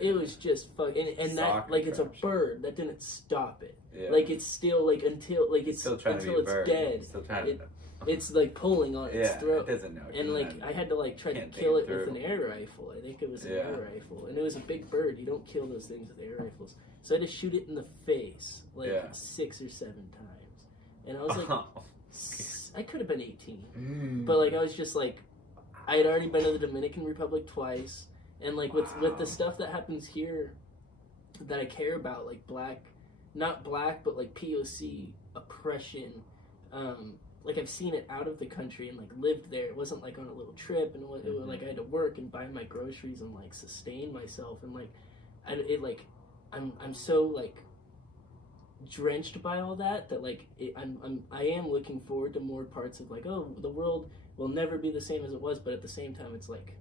It was just fucking, and that Sock like it's a contraption. bird that didn't stop it. Yeah. Like it's still like until like it's Still trying to until be a it's bird. dead. Still trying to. It's like pulling on its Yeah, throat. it doesn't know. And like I had to like try to Can't kill it think with through. an air rifle. I think it was an Yeah. air rifle, and it was a big bird. You don't kill those things with air rifles. So I had to shoot it in the face like Yeah. 6 or 7 times, and I was like, Oh. I could have been 18, Mm. but like I was just like, I had already been to the Dominican Republic twice, and like with the stuff that happens here that I care about, like not black, but like POC oppression. Like I've seen it out of the country and like lived there. It wasn't like on a little trip, and it was like I had to work and buy my groceries and like sustain myself, and like I'm so like drenched by all that like I am looking forward to more parts of like, oh, the world will never be the same as it was, but at the same time it's like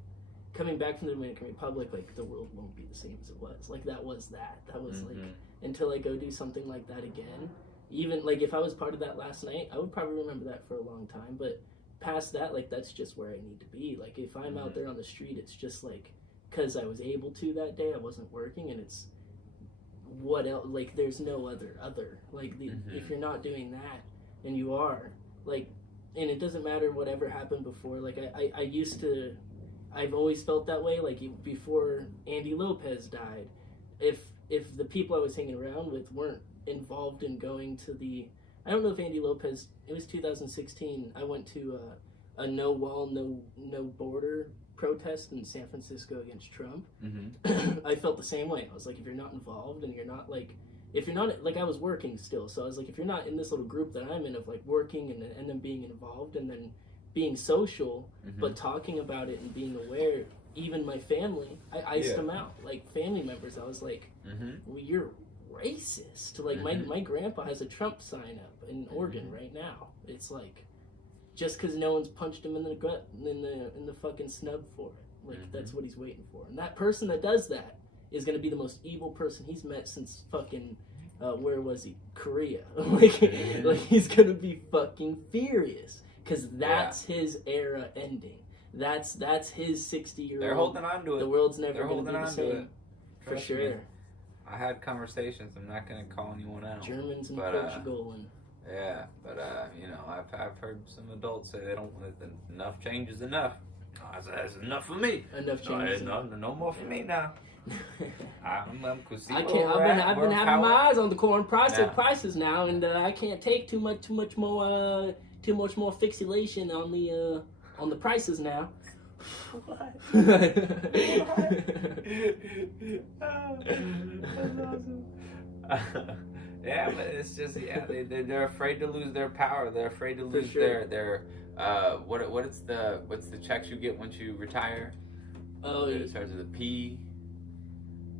coming back from the Dominican Republic, like the world won't be the same as it was. Like that was like until I go do something like that again. Even like if I was part of that last night, I would probably remember that for a long time. But past that, like that's just where I need to be. Like if I'm out there on the street, it's just like because I was able to that day. I wasn't working, and it's what else? Like there's no other like if you're not doing that, and you are like, and it doesn't matter whatever happened before. Like I used to, I've always felt that way. Like before Andy Lopez died, if the people I was hanging around with weren't involved in going to the, I don't know if Andy Lopez, it was 2016, I went to a no wall, no border protest in San Francisco against Trump. I felt the same way. I was like, if you're not involved and you're not like, if you're not, like I was working still, so I was like, if you're not in this little group that I'm in of like working and then being involved and then being social, but talking about it and being aware, even my family, I iced them out. Like family members, I was like, well, you're racist. Like my grandpa has a Trump sign up in Oregon right now. It's like just because no one's punched him in the gut in the fucking snub for it. Like that's what he's waiting for. And that person that does that is gonna be the most evil person he's met since fucking where was he? Korea. like he's gonna be fucking furious because that's his era ending. That's his 60-year-old. They're holding on to it. The world's never They're gonna holding be the on to same. it. For Trust sure. me. I had conversations. I'm not gonna call anyone out. Germans and But, Portugal and Yeah, but you know, I've heard some adults say they don't. Enough change is enough. Oh, that's enough for me. enough changes. No more for me now. I've been having my eyes on the corn prices now, and I can't take too much more fixation on the prices now. What? Yeah, but it's just they're afraid to lose their power. They're afraid to lose their what's the checks you get once you retire? Oh, it starts with a P.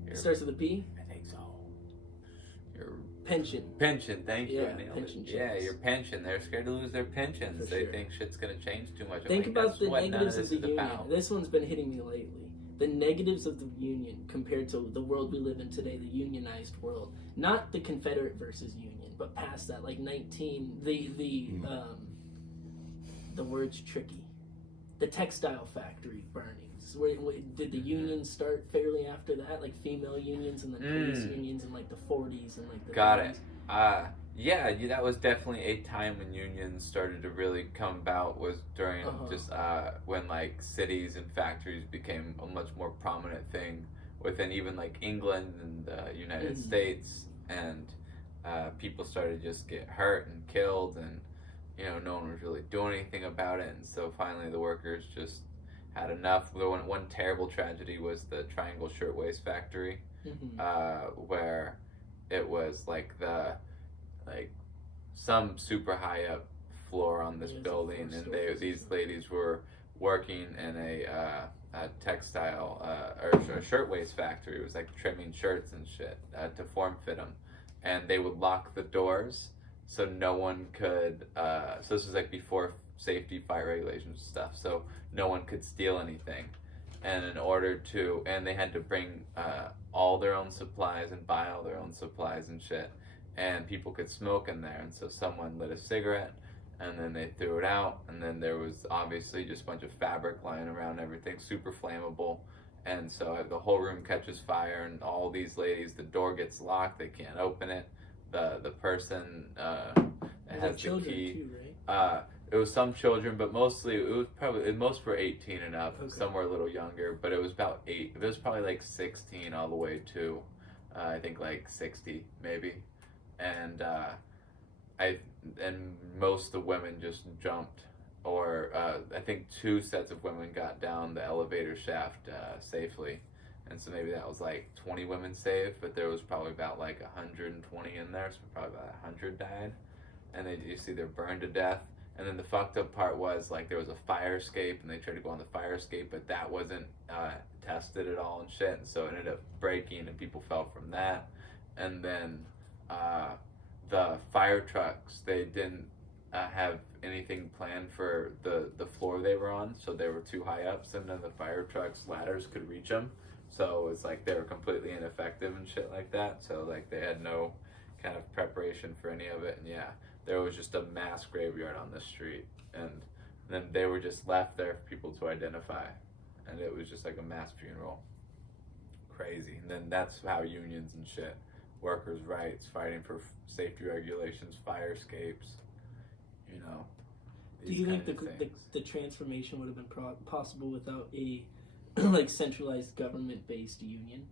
It starts with a P? I think so. Your pension. Pension, thank you. Yeah, pension checks. Yeah, your pension. They're scared to lose their pensions. They think shit's gonna change too much. Think about the negatives of the union. This one's been hitting me lately. The negatives of the union compared to the world we live in today, the unionized world. Not the Confederate versus Union, but past that, like the word's tricky. The textile factory burnings. Did the unions start fairly after that? Like female unions and then police unions in like the 40s and like the Got 50s? it. Yeah, that was definitely a time when unions started to really come about, was during just when like cities and factories became a much more prominent thing within even like England and the United States, and people started to just get hurt and killed, and you know, no one was really doing anything about it, and so finally the workers just had enough. One terrible tragedy was the Triangle Shirtwaist Factory, where it was like some super high up floor on this building, and these ladies were working in a textile or a shirtwaist factory. It was like trimming shirts and shit to form fit them, and they would lock the doors so no one could. So this was like before safety fire regulations and stuff, so no one could steal anything. And and they had to bring all their own supplies and buy all their own supplies and shit. And people could smoke in there, and so someone lit a cigarette, and then they threw it out, and then there was obviously just a bunch of fabric lying around, everything super flammable, And so the whole room catches fire, and all these ladies, the door gets locked, they can't open it. The person has the children key. too, right? It was some children, but mostly it was probably most were 18 and up. Okay. Some were a little younger, but it was about 8. It was probably like 16 all the way to I think like 60 maybe, and most of the women just jumped, or I think 2 sets of women got down the elevator shaft safely, and so maybe that was like 20 women saved, but there was probably about like 120 in there, so probably about 100 died, and you see they're burned to death. And then the fucked up part was, like, there was a fire escape, and they tried to go on the fire escape, but that wasn't tested at all and shit, and so it ended up breaking, and people fell from that. And then the fire trucks, they didn't have anything planned for the floor they were on, so they were too high up, so none of the fire trucks' ladders could reach them. So it's like they were completely ineffective and shit like that, so, like, they had no kind of preparation for any of it, and yeah. There was just a mass graveyard on the street, and then they were just left there for people to identify, and it was just like a mass funeral. Crazy. And then that's how unions and shit, workers' rights, fighting for safety regulations, fire escapes, you know. Do you think the transformation would have been possible without a like centralized government-based union?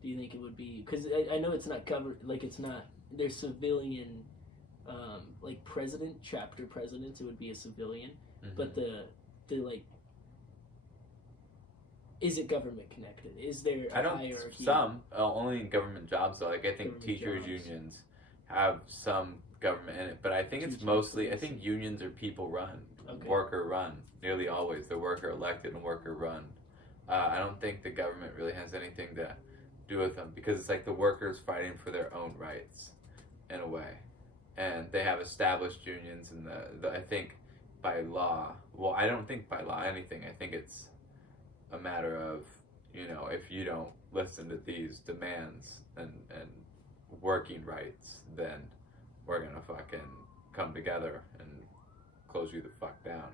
Do you think it would be? Because I know it's not covered. Like it's not. There's civilian. Like chapter presidents, it would be a civilian, but the like, is it government connected? Is there a hierarchy? Only in government jobs though. Like I think teachers unions have some government in it, but I think it's mostly. I think unions are people run, worker run. Nearly always, they're worker elected and worker run. I don't think the government really has anything to do with them because it's like the workers fighting for their own rights, in a way. And they have established unions, and I think by law. Well, I don't think by law anything. I think it's a matter of, you know, if you don't listen to these demands and working rights, then we're gonna fucking come together and close you the fuck down.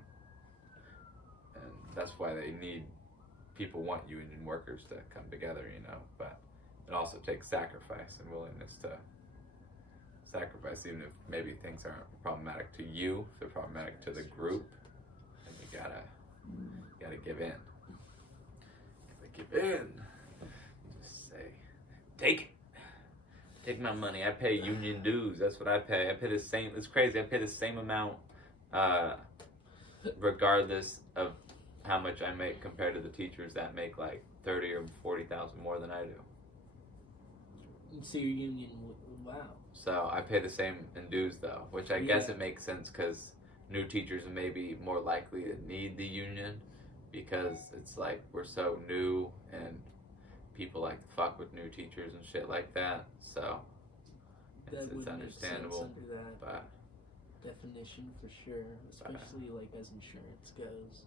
And that's why they need people want union workers to come together, you know. But it also takes sacrifice and willingness to sacrifice, even if maybe things aren't problematic to you, if they're problematic to the group, and you gotta give in. Give in. Just say, take my money. I pay union dues. That's what I pay. I pay the same. It's crazy. I pay the same amount, regardless of how much I make compared to the teachers that make like 30 or 40,000 more than I do. So your union, wow. So I pay the same in dues though, which I guess it makes sense because new teachers are maybe more likely to need the union because it's like we're so new and people like to fuck with new teachers and shit like that. So it's understandable. Under that but definition for sure, especially like as insurance goes.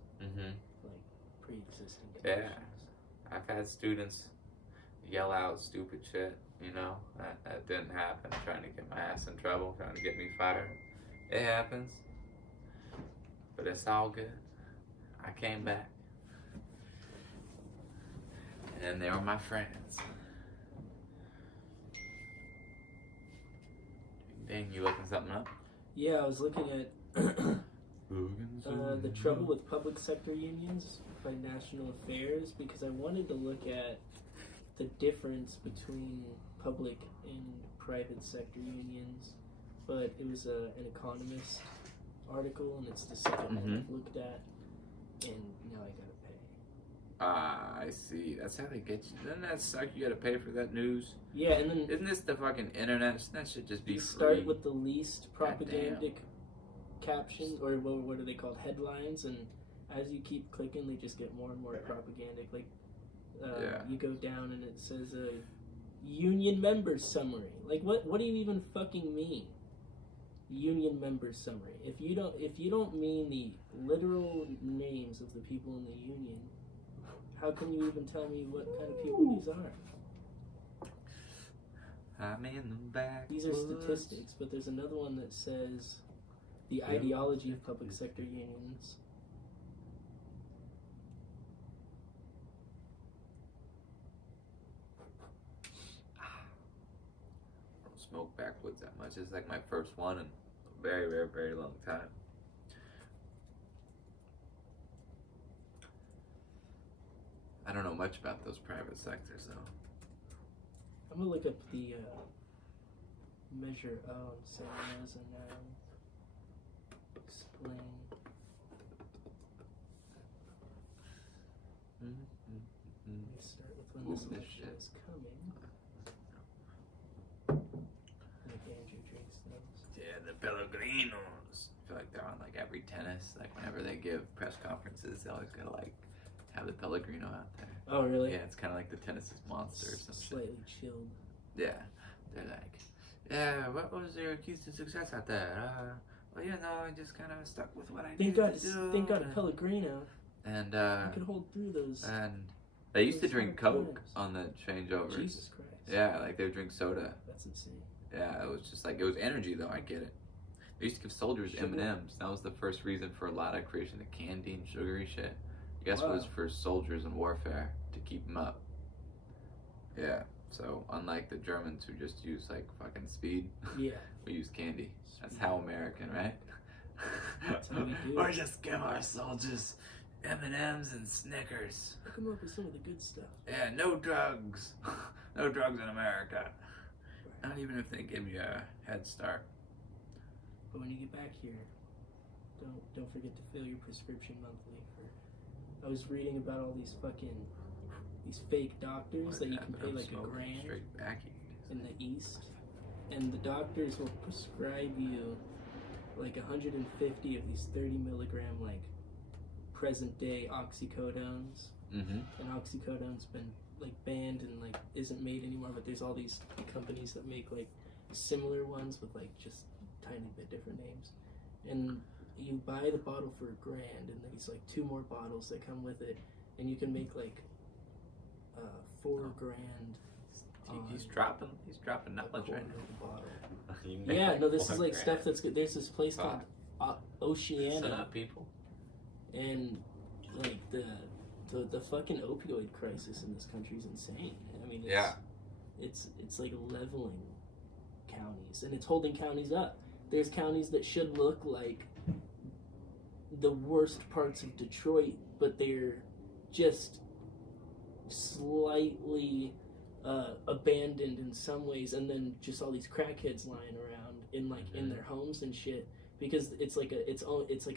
Like pre-existing conditions. Yeah, I've had students yell out stupid shit. You know, that didn't happen. Trying to get my ass in trouble, trying to get me fired. It happens. But it's all good. I came back. And they were my friends. Dang, you looking something up? Yeah, I was looking at The Trouble with Public Sector Unions by National Affairs because I wanted to look at the difference between public and private sector unions, but it was an Economist article, and it's the second one I've looked at, and now I gotta pay. I see. That's how they get you. Doesn't that suck? You gotta pay for that news? Yeah, and then isn't this the fucking internet? That should just be free. Start with the least propagandic captions, or what are they called? Headlines, and as you keep clicking, they just get more and more propagandic. Like, you go down and it says union members summary. Like, what do you even fucking mean? Union members summary. If you don't mean the literal names of the people in the union, how can you even tell me what kind of people these are? I'm in the back. These are statistics, but there's another one that says the ideology of public sector unions. smoked backwoods that much. It's like my first one in a very, very, very long time. I don't know much about those private sectors though. I'm gonna look up the measure O and say as and explain. Let's start with when this election is coming. Like Andrew drinks those. Yeah, the Pellegrinos. I feel like they're on like every tennis. Like whenever they give press conferences, they always gotta like have the Pellegrino out there. Oh really? Yeah, it's kind of like the tennis's monster or some Slightly chilled. Yeah, they're like, yeah, what was your keys to success out there? Well, you know, I just kind of stuck with what I Thank needed God, to do. thank God, a Pellegrino. And I could hold through those. and they used to those drink hard Coke times. on the changeovers. Jesus Christ. Yeah, like they would drink soda. That's insane. Yeah, it was just like, it was energy though, I get it. They used to give soldiers Sugar. M&Ms. That was the first reason for a lot of creation of candy and sugary shit. I guess it was Wow. for soldiers in warfare to keep them up. Yeah, so unlike the Germans who just use like fucking speed, Yeah. we use candy. That's how American, right? That's how we do Or it. just give our soldiers M&Ms and Snickers. Hook 'em up with some of the good stuff. Yeah, no drugs. No drugs in America. Not even if they give you a head start. But when you get back here, don't forget to fill your prescription monthly. I was reading about all these fake doctors that you can pay like $1,000 Straight back in the East, and the doctors will prescribe you like 150 of these 30 milligram like present day oxycodones. Mm-hmm. And oxycodone's been like banned and like isn't made anymore, but there's all these companies that make like similar ones with like just tiny bit different names, and you buy the bottle for $1,000 and there's like 2 more bottles that come with it, and you can make like $4,000 He's dropping knowledge right quarter now. of the bottle. You make Yeah, like no, this is $4,000. like stuff that's good. There's this place called Oceania, Shut up, people. and like the fucking opioid crisis in this country is insane. I mean, it's like leveling counties, and it's holding counties up. There's counties that should look like the worst parts of Detroit, but they're just slightly abandoned in some ways, and then just all these crackheads lying around in like in their homes and shit, because it's like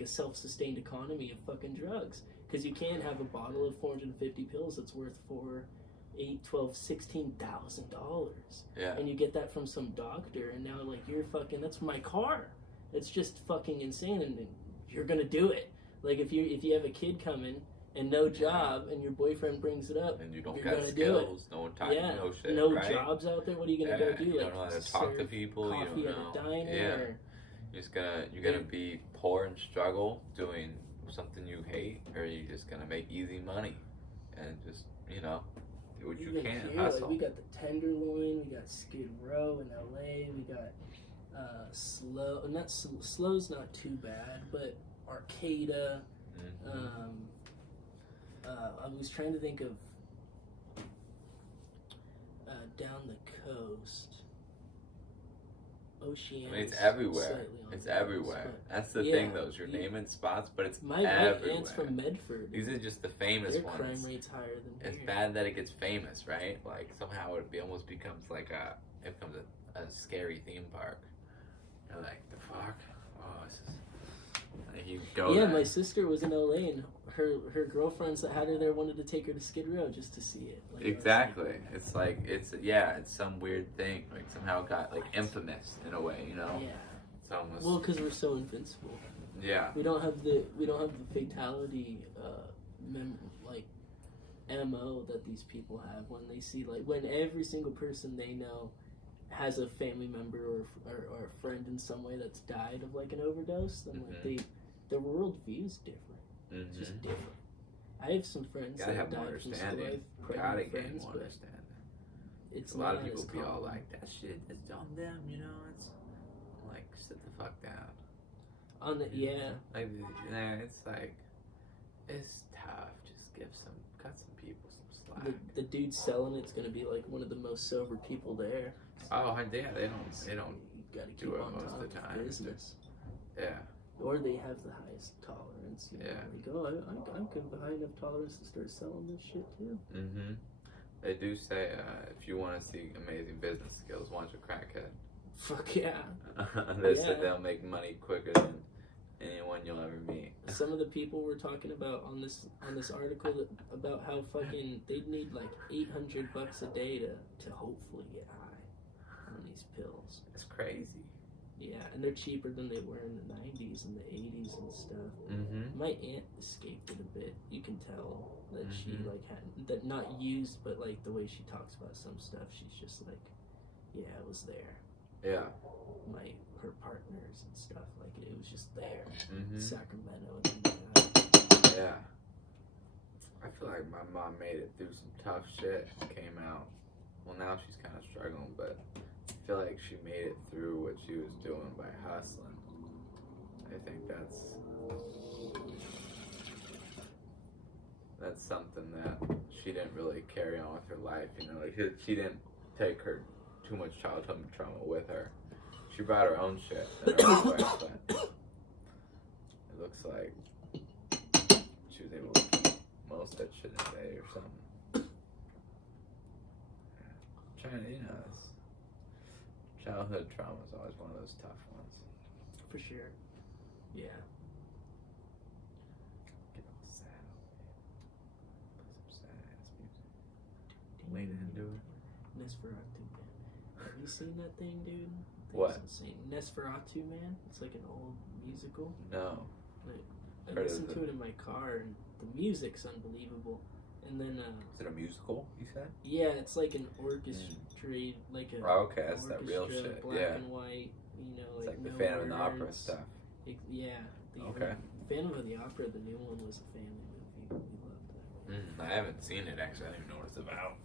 a self-sustained economy of fucking drugs. Because you can't have a bottle of 450 pills that's worth $16,000, Yeah. and you get that from some doctor, and now like you're fucking, that's my car. It's just fucking insane, and you're gonna do it. Like if you have a kid coming and no job, and your boyfriend brings it up, And you don't you're got gonna skills, no one talking, yeah, no shit, no right? jobs out there. What are you gonna go do? You Like don't know how to talk to serve people. You coffee don't at know. a diner. Yeah. Or, You're gonna be poor and struggle doing something you hate, or you're just gonna make easy money and just do what you even can, here, hustle. like we got the Tenderloin, we got Skid Row in LA, we got Slow's not too bad, but Arcata. Mhm. I was trying to think of down the coast. Oceania. I mean, it's everywhere. It's everywhere. That's the thing, though. Is you're naming spots, but it's my everywhere. aunt's from Medford. These are just the famous Their ones. crime rate's higher than It's here. bad that it gets famous, right? Like somehow it almost becomes like a scary theme park. You're like, the fuck? Oh, this is like you go. Yeah, there. my sister was in LA, and her girlfriends that had her there wanted to take her to Skid Row just to see it. Like, Exactly. It's some weird thing. Like somehow it got like infamous in a way, you know? Yeah. It's almost. Well, because we're so invincible. Yeah. We don't have the fatality MO that these people have when they see, like, when every single person they know has a family member or a friend in some way that's died of like an overdose, then like the world view's different. It's just different. I have some friends Gotta that have more died from still understanding. life, Gotta pregnant gain friends, more but understanding. it's A lot of not people as be all common. like, that shit is on them, you know? It's like, sit the fuck down. On the Like, it's like, it's tough. Just cut some people some The dude selling it's gonna be like one of the most sober people there. Oh, yeah, they don't You gotta keep do it on most top of the time. business. Yeah. Or they have the highest tolerance. You know? Yeah. Like, oh, I'm good with high enough tolerance to start selling this shit too. Mm-hmm. They do say if you want to see amazing business skills, watch a crackhead. Fuck yeah. They said they'll make money quicker than anyone you'll ever meet. Some of the people were talking about on this article about how fucking they'd need like $800 a day to hopefully get high on these pills. It's crazy. Yeah, and they're cheaper than they were in the 90s and the 80s and stuff. Mm-hmm. My aunt escaped it a bit. You can tell that she Mhm. like had that not used, but like the way she talks about some stuff, she's just like, yeah, it was there. Yeah. Her partners and stuff, like it was just there. Mm-hmm. Sacramento and that. Yeah. I feel like my mom made it through some tough shit and came out. Well, now she's kind of struggling, but I feel like she made it through what she was doing by hustling. I think that's something that she didn't really carry on with her life. You know, like she didn't take her too much childhood trauma with her. She brought her own shit in her own way, but it looks like she was able to keep most of that shit in day or something. Trying to, you know, childhood trauma is always one of those tough ones. For sure. Yeah. Get all sad. Play some sad ass music. Lean into it. Nosferatu, man. Have you seen that thing, dude? What? It's insane. Nosferatu, man. It's like an old musical. No. I Heard of listened it. to it in my car, and the music's unbelievable. And then, Is it a musical, you said? yeah, it's like an orchestrate, like a Oh, okay, that's that real orchestra, shit. black Yeah. and white. You know, It's like like the no Phantom of the Opera words. stuff. Yeah. Okay. Phantom of the Opera, the new one, was a family movie. We loved that. I haven't seen it actually. I don't even know what it's about.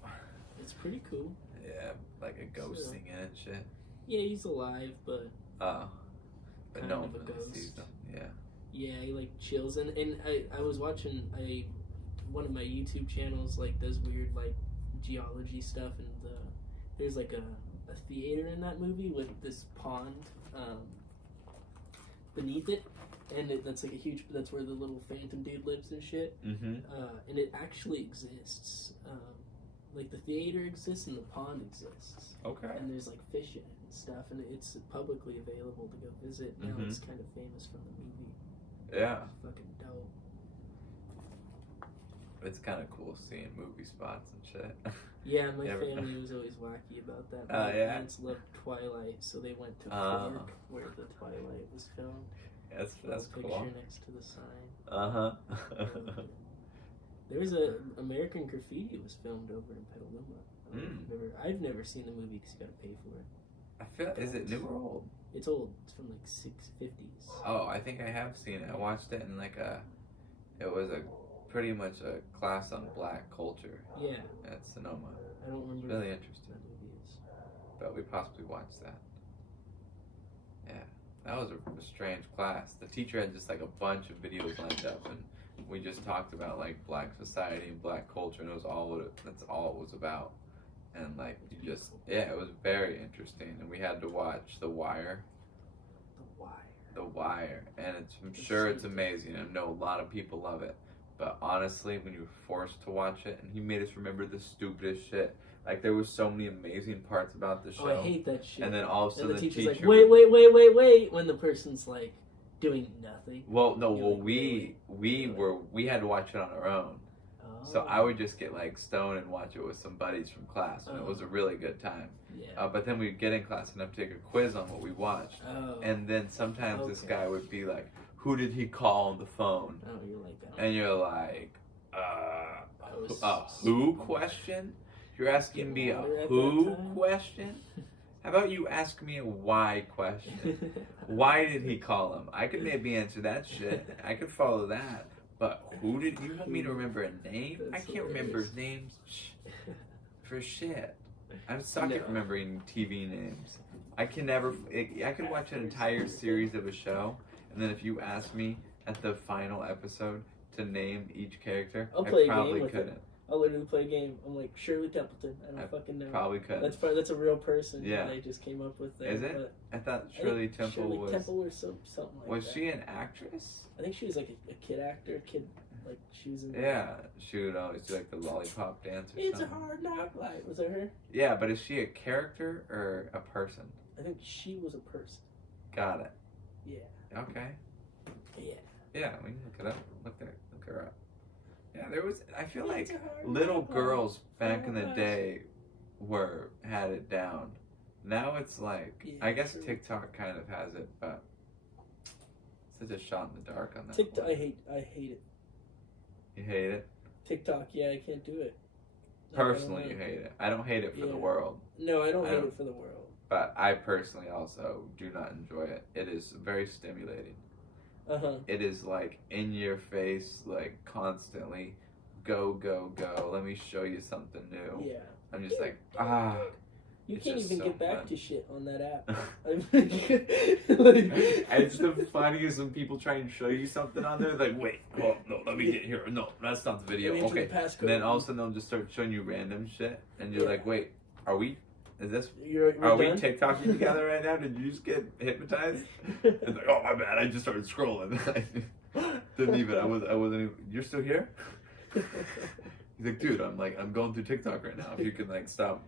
It's pretty cool. Yeah, like a ghost So- singing and shit. Yeah, he's alive, but Oh. But Kind no of one a really ghost. sees them. Yeah. yeah, he like chills. And I was watching one of my YouTube channels like does weird like geology stuff, and there's like a theater in that movie with this pond beneath it, and that's like that's where the little phantom dude lives and shit. Mm-hmm. And it actually exists. Like the theater exists and the pond exists, Okay. and there's like fish in it and stuff, and it's publicly available to go visit. Now Mhm. it's kind of famous from the movie. Yeah. It's fucking dope. It's kind of cool seeing movie spots and shit. Yeah, my You ever- family was always wacky about that. Oh, My yeah? parents loved Twilight, so they went to Oh. Fork, where the Twilight was filmed. that's Little cool. picture next to the sign. Uh-huh. There was American Graffiti was filmed over in Petaluma. I don't know if you've I've never seen the movie because you got to pay for it. I feel, is it new or old? It's old. It's from like 650s. Oh, I think I have seen it. I watched it in like it was pretty much a class on black culture Yeah, at Sonoma. I don't remember. Really what interesting. that movie is. But we possibly watched that. Yeah, that was a strange class. The teacher had just like a bunch of videos lined up, and we just talked about like black society and black culture, and it was that's all it was about. And like it was very interesting. And we had to watch The Wire. The Wire, and I'm sure it's amazing. I know a lot of people love it, but honestly, when you're forced to watch it, and he made us remember the stupidest shit. Like there was so many amazing parts about the show. Oh, I hate that shit. And then all of a And sudden the the teacher's teacher like, wait, when the person's like doing nothing. Well, no, You're well like, we had to watch it on our own. Oh. So I would just get like stoned and watch it with some buddies from class, and it was a really good time. Yeah. But then we'd get in class and have to take a quiz on what we watched. Oh. And then sometimes this Okay. guy would be like, "Who did he call on the phone?" Oh, you're like that. And you're like, was a who question? You're asking me a Water at that who time? question? How about you ask me a why question? Why did he call him? I could maybe answer that shit. I could follow that. But who did you want me to remember a name? I That's can't remember hilarious. names for shit. I'm suck at No. remembering TV names. I can never. I could watch an entire series of a show, and then if you ask me at the final episode to name each character, I'll I play a game probably with it. couldn't. I'll literally play a game. I'm like Shirley Templeton. I don't fucking know. Probably could. That's a real person. Yeah. That I just came up with. There, Is it? But I thought I Shirley think Temple Shirley was. Temple or something like that. Was she an actress? I think she was like a kid actor. Like she was in. Yeah, she would always do like the lollipop dance or It's something. a hard knock life. Was that her? Yeah, but is she a character or a person? I think she was a person. Got it. Yeah. Okay. Yeah. Yeah, we can look it up. Look her up. Yeah, there was. I feel It's like a hard little knock girls life. back in the day had it down. Now it's like Yeah, I guess true. TikTok kind of has it, but it's such a shot in the dark on that. TikTok. one. I hate it. You hate it TikTok. Yeah, I can't do it. personally. You hate it. I don't hate it for the Yeah. world, No, I don't I hate don't- it for the world. but I personally also do not enjoy it. It is very stimulating. It is like in your face, like constantly. Go, go, go. Let me show you something new. Yeah. I'm just like, You It's can't just even so get back fun. to shit on that app. It's the funniest when people try and show you something on there. Like, wait, oh, no, let me get here. No, that's not the video. Enter the Okay. passcode. And then all of a sudden they'll just start showing you random shit. And you're Yeah. like, wait, are we We're we done? TikToking together right now? Did you just get hypnotized? It's like, oh, my bad. I just started scrolling. Didn't even, I wasn't even, you're still here? He's like, dude, I'm going through TikTok right now. If you can, like, stop.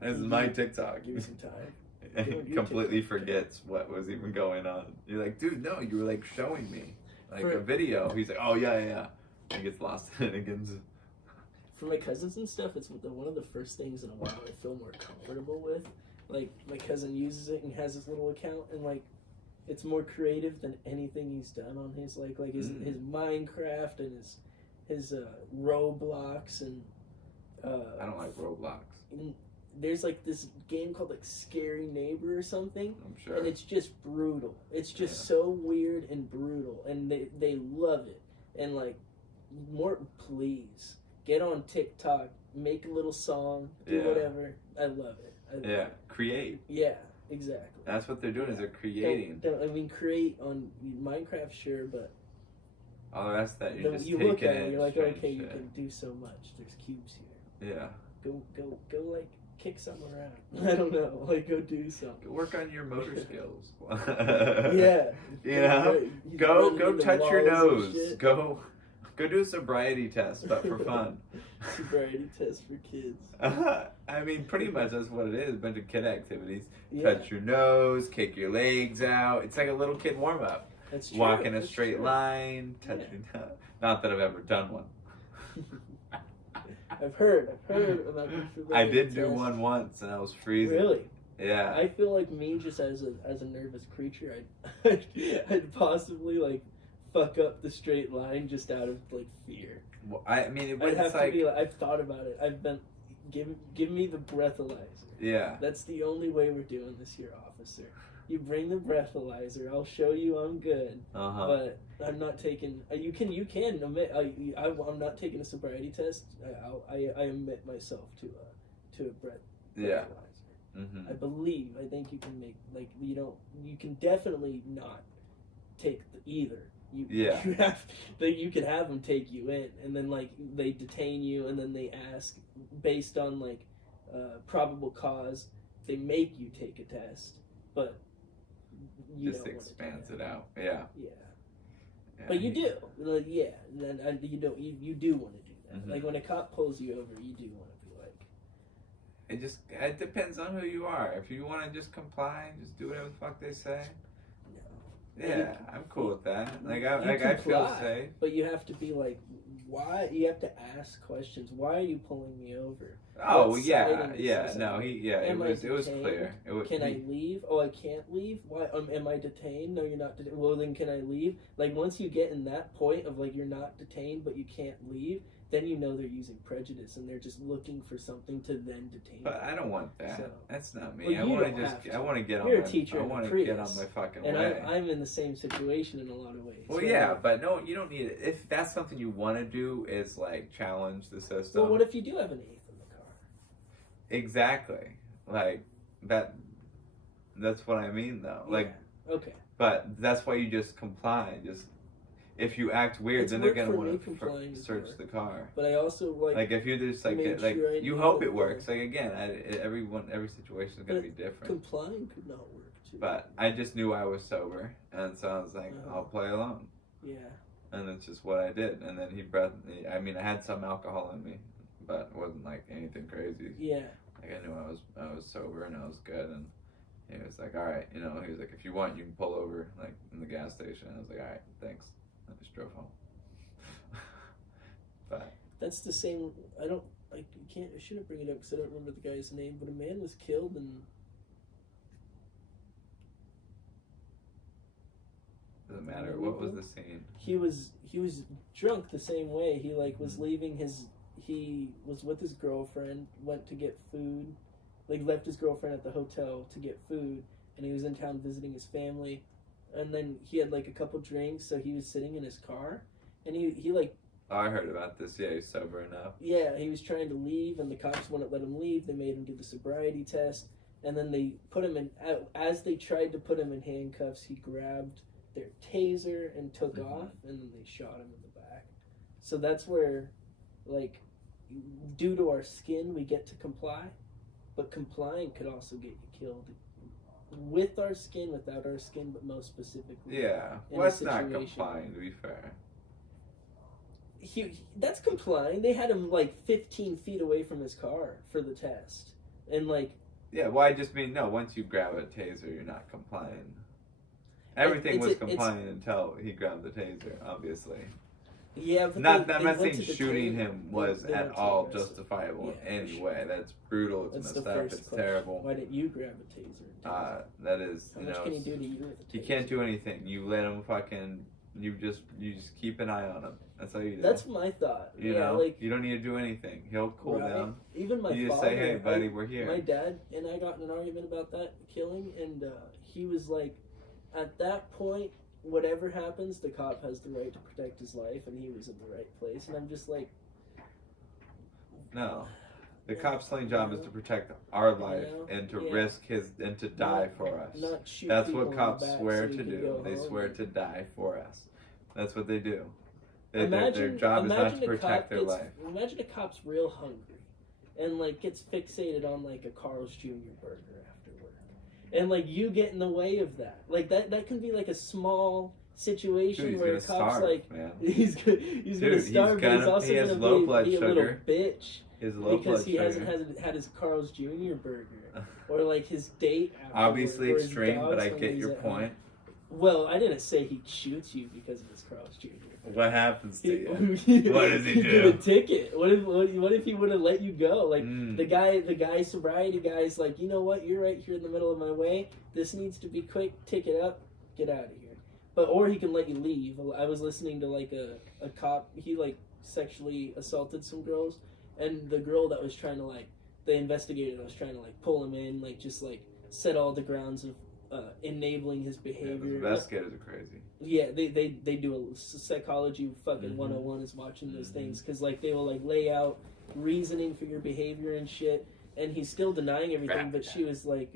This is my TikTok. Give me some time. And Doing he your completely TikTok. forgets what was even going on. You're like, dude, no, you were, like, showing me, like, For- a video. He's like, oh, yeah. He gets lost in it again. For my cousins and stuff, it's one of the first things in a while I feel more comfortable with. Like, my cousin uses it and has his little account, and, like, it's more creative than anything he's done on his, his Minecraft and his Roblox and I don't like Roblox. there's like this game called like Scary Neighbor or something, I'm sure. and it's just brutal. It's just so weird and brutal, and they love it. And like, Morton, please get on TikTok, make a little song, do Yeah. whatever. I love it. I love Yeah, it. create. Yeah, exactly. That's what they're doing, is they're creating. I mean, create on Minecraft, sure, but All the rest of that, you're just you taking look at in it, you're like, strange okay, you shit. can do so much. There's cubes here. Yeah. Go, like kick something around. I don't know, like go do something. Go work on your motor skills. Yeah. You know? He's Go running the touch your walls and nose. shit. Go do a sobriety test, but for fun. Sobriety test for kids. I mean, pretty much that's what it is. A bunch of kid activities. Yeah. Touch your nose, kick your legs out. It's like a little kid warm up. That's true. Walk in a that's straight true. line. Touch Yeah. your nose. Not that I've ever done one. I've heard about the sobriety I did do test. one once, and I was freezing. Really? Yeah. I feel like me, just as a nervous creature, I'd possibly like fuck up the straight line just out of like fear. Well, I mean, I'd it's have like, to be like, I've thought about it. I've been give me the breathalyzer. yeah. That's the only way we're doing this here, officer. You bring the breathalyzer. I'll show you I'm good. But I'm not taking. You can admit. I'm not taking a sobriety test. I admit myself to a breathalyzer. Mm-hmm. I think you can make like you can definitely not take either. You have you can have them take you in, and then like they detain you, and then they ask based on like probable cause. They make you take a test, but you Just don't expands want to do it out. Yeah. Yeah, but you do. Like, yeah, then you don't. You do want to do that. Mhm. Like when a cop pulls you over, you do want to be like. It depends on who you are. If you want to just comply and just do whatever the fuck they say, No. yeah, I'm cool with that. Like You I feel comply, safe. But you have to be like, why? You have to ask questions. Why are you pulling me over? Oh What yeah, siding is yeah. this No, on? it Am I was detained? clear. It was. Can I leave? Oh, I can't leave. Why? Am I detained? No, you're not detained. Well, then can I leave? Like once you get in that point of like you're not detained but you can't leave, then you know they're using prejudice and they're just looking for something to then detain. But I don't want that. So- That's not me. Well, I you want don't to just. have to. I want to get on. You're a my, teacher I in a want to get on Prius. my fucking And way. I'm in the same situation in a lot of ways. Well, So, yeah, but no, you don't need it. If that's something you want to do, is like challenge the system. Well, what if you do have an eighth in the car? Exactly. Like that. That's what I mean, though. Like, Yeah. Okay. but that's why you just comply. Just if you act weird, It's then they're worked gonna for me, want to complying is search work. the car. But I also Like if you just like made like sure I you knew hope that it works. Like again, every situation is gonna be different. Complying could not work too. But I just knew I was sober, and so I was like, I'll play along. Yeah. And that's just what I did. And then he brought me. I mean, I had some alcohol in me, but it wasn't like anything crazy. Yeah. Like I knew I was sober and I was good. And he was like, all right, you know. He was like, if you want, you can pull over like in the gas station. And I was like, all right, thanks. I just drove home. But that's the same. I shouldn't bring it up because I don't remember the guy's name. But a man was killed and. doesn't matter. What was the scene? He was drunk the same way. He like was leaving his. He was with his girlfriend. Went to get food. Like left his girlfriend at the hotel to get food, and he was in town visiting his family. And then he had like a couple drinks, so he was sitting in his car, and he like. Oh, I heard about this. Yeah, he's sober enough. Yeah, he was trying to leave, and the cops wouldn't let him leave. They made him do the sobriety test, and then they put him in. As they tried to put him in handcuffs, he grabbed their taser and took off, and then they shot him in the back. So that's where, like, due to our skin, we get to comply, but complying could also get you killed. With our skin, without our skin, but most specifically. Yeah, well, that's not complying, to be fair. That's complying. They had him like 15 feet away from his car for the test, and like. Yeah, well, I just mean no. Once you grab a taser, you're not complying. Everything was complying until he grabbed the taser, obviously. Yeah, but I'm not saying shooting him was at all justifiable in any way. That's brutal. It's messed up. It's terrible. Why didn't you grab a taser? That is. How much can he do to you with a taser? You can't do anything. You let him fucking. You just keep an eye on him. That's all you do. That's my thought. You know, like, you don't need to do anything. He'll cool down. Even my you just father, say, "Hey, buddy, we're here." My dad and I got in an argument about that killing, and he was like, "At that point, whatever happens, the cop has the right to protect his life, and he was in the right place." And I'm just like, "No, the cop's main job is to protect our life and to risk and to die for us. That's what cops swear to do. They swear to die for us. That's what they do. Their job is not to protect their life. Imagine a cop's real hungry and like gets fixated on like a Carl's Jr. burger after work, and like you get in the way of that. Like that can be like a small situation where a cop's starve, like man. he's gonna starve, but he's also gonna be a little bitch. Because he hasn't had his Carl's Jr. burger or like his date. Obviously extreme, but I get your point. Well, I didn't say he shoots you because of his Carl's Jr. What happens to you? What does he do? Get a ticket. What if he would have let you go? Like the guy sobriety guy's like, you know what? You're right here in the middle of my way. This needs to be quick. Ticket up. Get out of here. Or he can let you leave. I was listening to like a cop. He like sexually assaulted some girls. And the girl that was trying to like, the investigator that was trying to like pull him in, like just like set all the grounds of enabling his behavior. Yeah, the investigators are crazy. Yeah, they do a psychology fucking 101 is watching those things because like they will like lay out reasoning for your behavior and shit, and he's still denying everything. But she was like,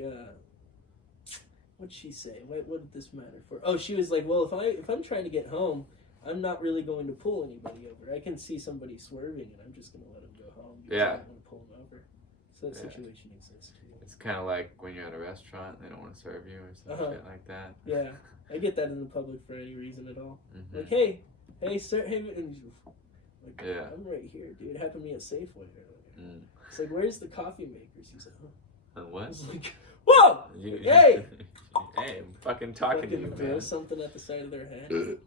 what'd she say? What did this matter for? Oh, she was like, well, if I'm trying to get home, I'm not really going to pull anybody over. I can see somebody swerving, and I'm just gonna let him go home. Yeah. I don't want to pull him over. So that situation exists too. It's kind of like when you're at a restaurant, they don't want to serve you or some shit like that. Yeah, I get that in the public for any reason at all. Mm-hmm. Like, hey, sir, hey, and like, yeah. I'm right here, dude. It happened to me at Safeway earlier. It's like, where's the coffee makers? He's like, huh? And what? I was like, whoa, hey, hey, I'm fucking talking to you, throw man. something at the side of their head.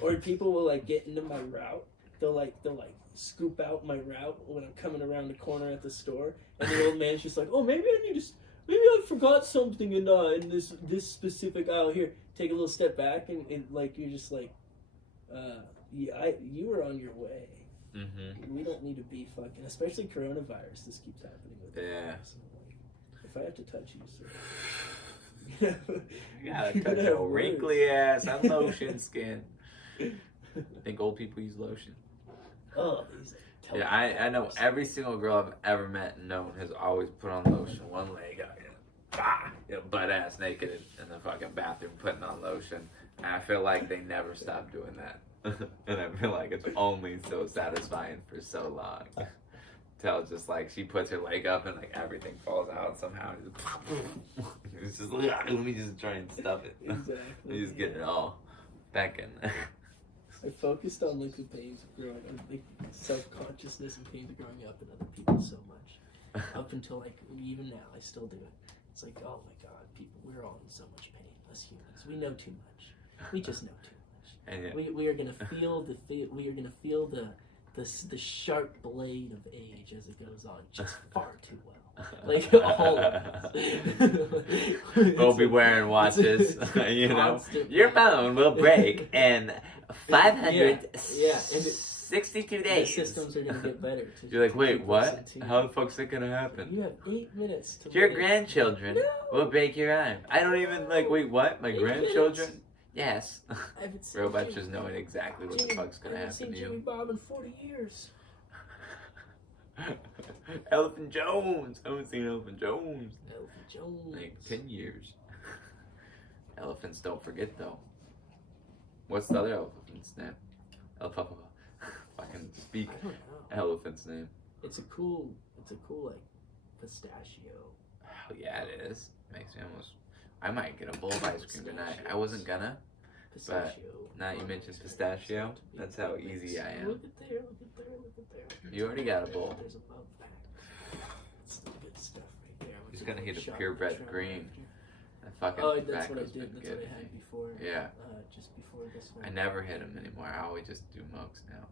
Or people will like get into my route. They'll like scoop out my route when I'm coming around the corner at the store, and the old man's just like, oh, maybe I forgot something in this specific aisle here. Take a little step back, and like you're just like, you were on your way. We don't need to be fucking, especially coronavirus. This keeps happening with So, like, if I have to touch you, sir. You gotta touch your wrinkly ass. I'm lotion skin. I think old people use lotion. Oh, yeah, I know every single girl I've ever met and known has always put on lotion. One leg out, butt ass naked in the fucking bathroom putting on lotion. And I feel like they never stop doing that. And I feel like it's only so satisfying for so long. Till just like she puts her leg up and like everything falls out somehow. It's just like, let me just try and stuff it. Exactly. Let me just get it all back in there. I focused on like the pains of growing up, like self-consciousness and pains of growing up in other people so much. Up until like even now, I still do it. It's like, oh my God, people, we're all in so much pain. Us humans, we know too much. We just know too much. And yeah. We are gonna feel the sharp blade of age as it goes on just far too well. Like all of us. We'll be wearing watches. You know, your bone will break in 562 days. The systems are gonna get better. You're like, wait, what? How the fuck's that gonna happen? You have 8 minutes to Your live. grandchildren will break your arm. I don't even like. Wait, what? My grandchildren? Minutes. Yes. I haven't seen Robots Jimmy- just knowing exactly what the fuck's gonna I haven't happen seen to Jimmy you. Bob in 40 years. Elephant Jones. I haven't seen Elephant Jones. Elephant Jones. Like 10 years. Elephants don't forget though. What's the other elephant's name? Fucking speak. I don't know. Elephant's name. It's a cool like pistachio. Oh yeah, it is. Makes me almost. I might get a bowl of ice cream tonight. I wasn't gonna. Pistachio. Now you mentioned pistachio. That's how easy I am. Look at there, look at there, look at there. You already got a bowl. There's a bug pack. That's the good stuff right there. He's gonna hit a Shot purebred after. green. That fucking Oh, that's what I tobacco's did. been That's good what I to had me. before. Yeah. Just before this one. I never hit them anymore. I always just do mugs now.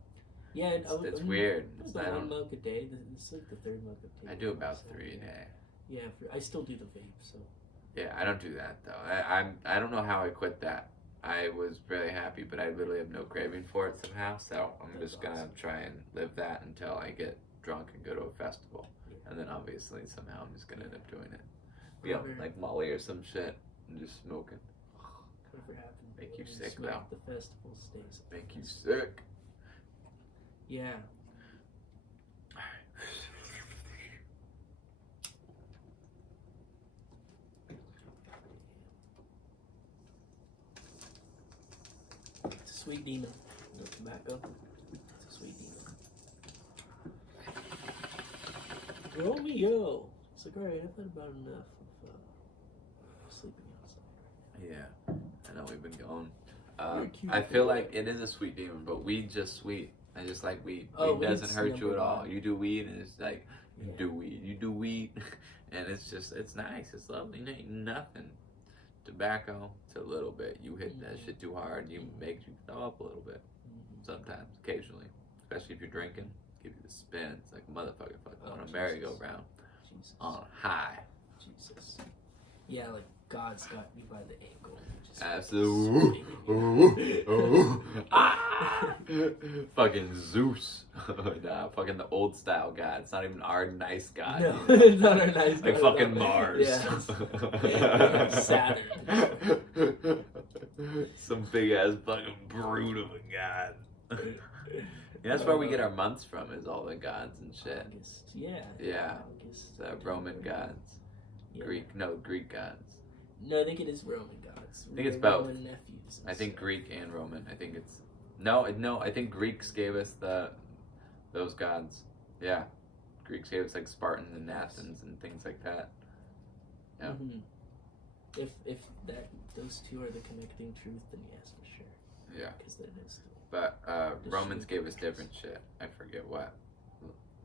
Yeah, and It's weird. It's I like one don't. milk a day. It's like the third milk a day. I do about 3 a day. Yeah, I still do the vape. So. Yeah, I don't do that though. I don't know how I quit that. I was really happy, but I literally have no craving for it somehow. So I'm That's just gonna awesome. try and live that until I get drunk and go to a festival, and then obviously somehow I'm just gonna end up doing it. Be on Whatever. like Molly or some shit and just smoking. Whatever happened. Make you when sick, smoke, though. The festival stays. Make you sick. Yeah. It's a sweet demon. No tobacco. It's a sweet demon. Romeo! It's like, alright, I've had about enough of sleeping outside. Yeah, I know we've been going. You're cute, I feel boy. like it is a sweet demon, but weed's just sweet. I just like weed. Oh, Weed doesn't weed's hurt you at number all. one. You do weed, and it's like you Yeah. do weed, you do weed, and it's nice. It's lovely. Ain't nothing. Tobacco, it's a little bit. You hit that shit too hard, you make you throw up a little bit. Sometimes, occasionally, especially if you're drinking, give you the spins like a motherfucker, fucking on a Jesus. merry-go-round, Jesus. on high. Jesus. Yeah, like God's got you by the ankle. Just Absolutely. Ah! Fucking Zeus. Nah, fucking the old style god. It's not even our nice god. No, you know? it's not our nice Like god, fucking no. Mars. Yeah, Saturn. Some big ass fucking brute of a god. Yeah, that's where we get our months from, is all the gods and shit. August. Yeah. Yeah. August. The Roman gods. Yeah. Greek gods. No, I think it is Roman gods. I think it's We're both. Roman nephews and I think stuff. Greek and Roman. I think it's no. I think Greeks gave us those gods. Yeah, Greeks gave us like Spartans and Athens and things like that. Yeah. Mhm. If those two are the connecting truth, then yes, for sure. Yeah. Because that is. But Romans gave us different shit. I forget what.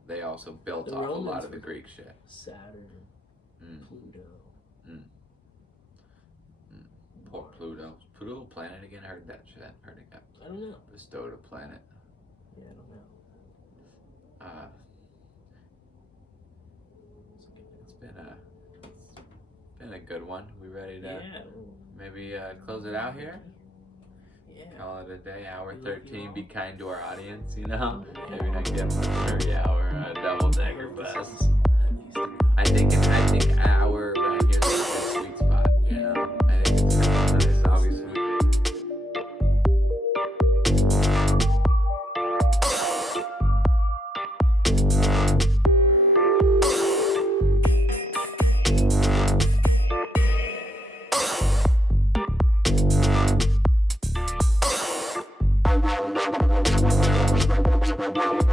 They also built The off a lot Romans of the were- Greek shit. Saturn, Mm. Pluto. Poor Pluto. Is Pluto a planet again? I heard that shit. Heard it got I don't know. bestowed a planet. Yeah, I don't know. It's been a good one. We ready to Yeah. maybe close it out here? Yeah. Call it a day. Hour We love you 13. all. Be kind to our audience, you know? Maybe not get much for every hour. Double decker This bus. is at least I think hour right here is a sweet spot, you know? I think it's obviously. Bye.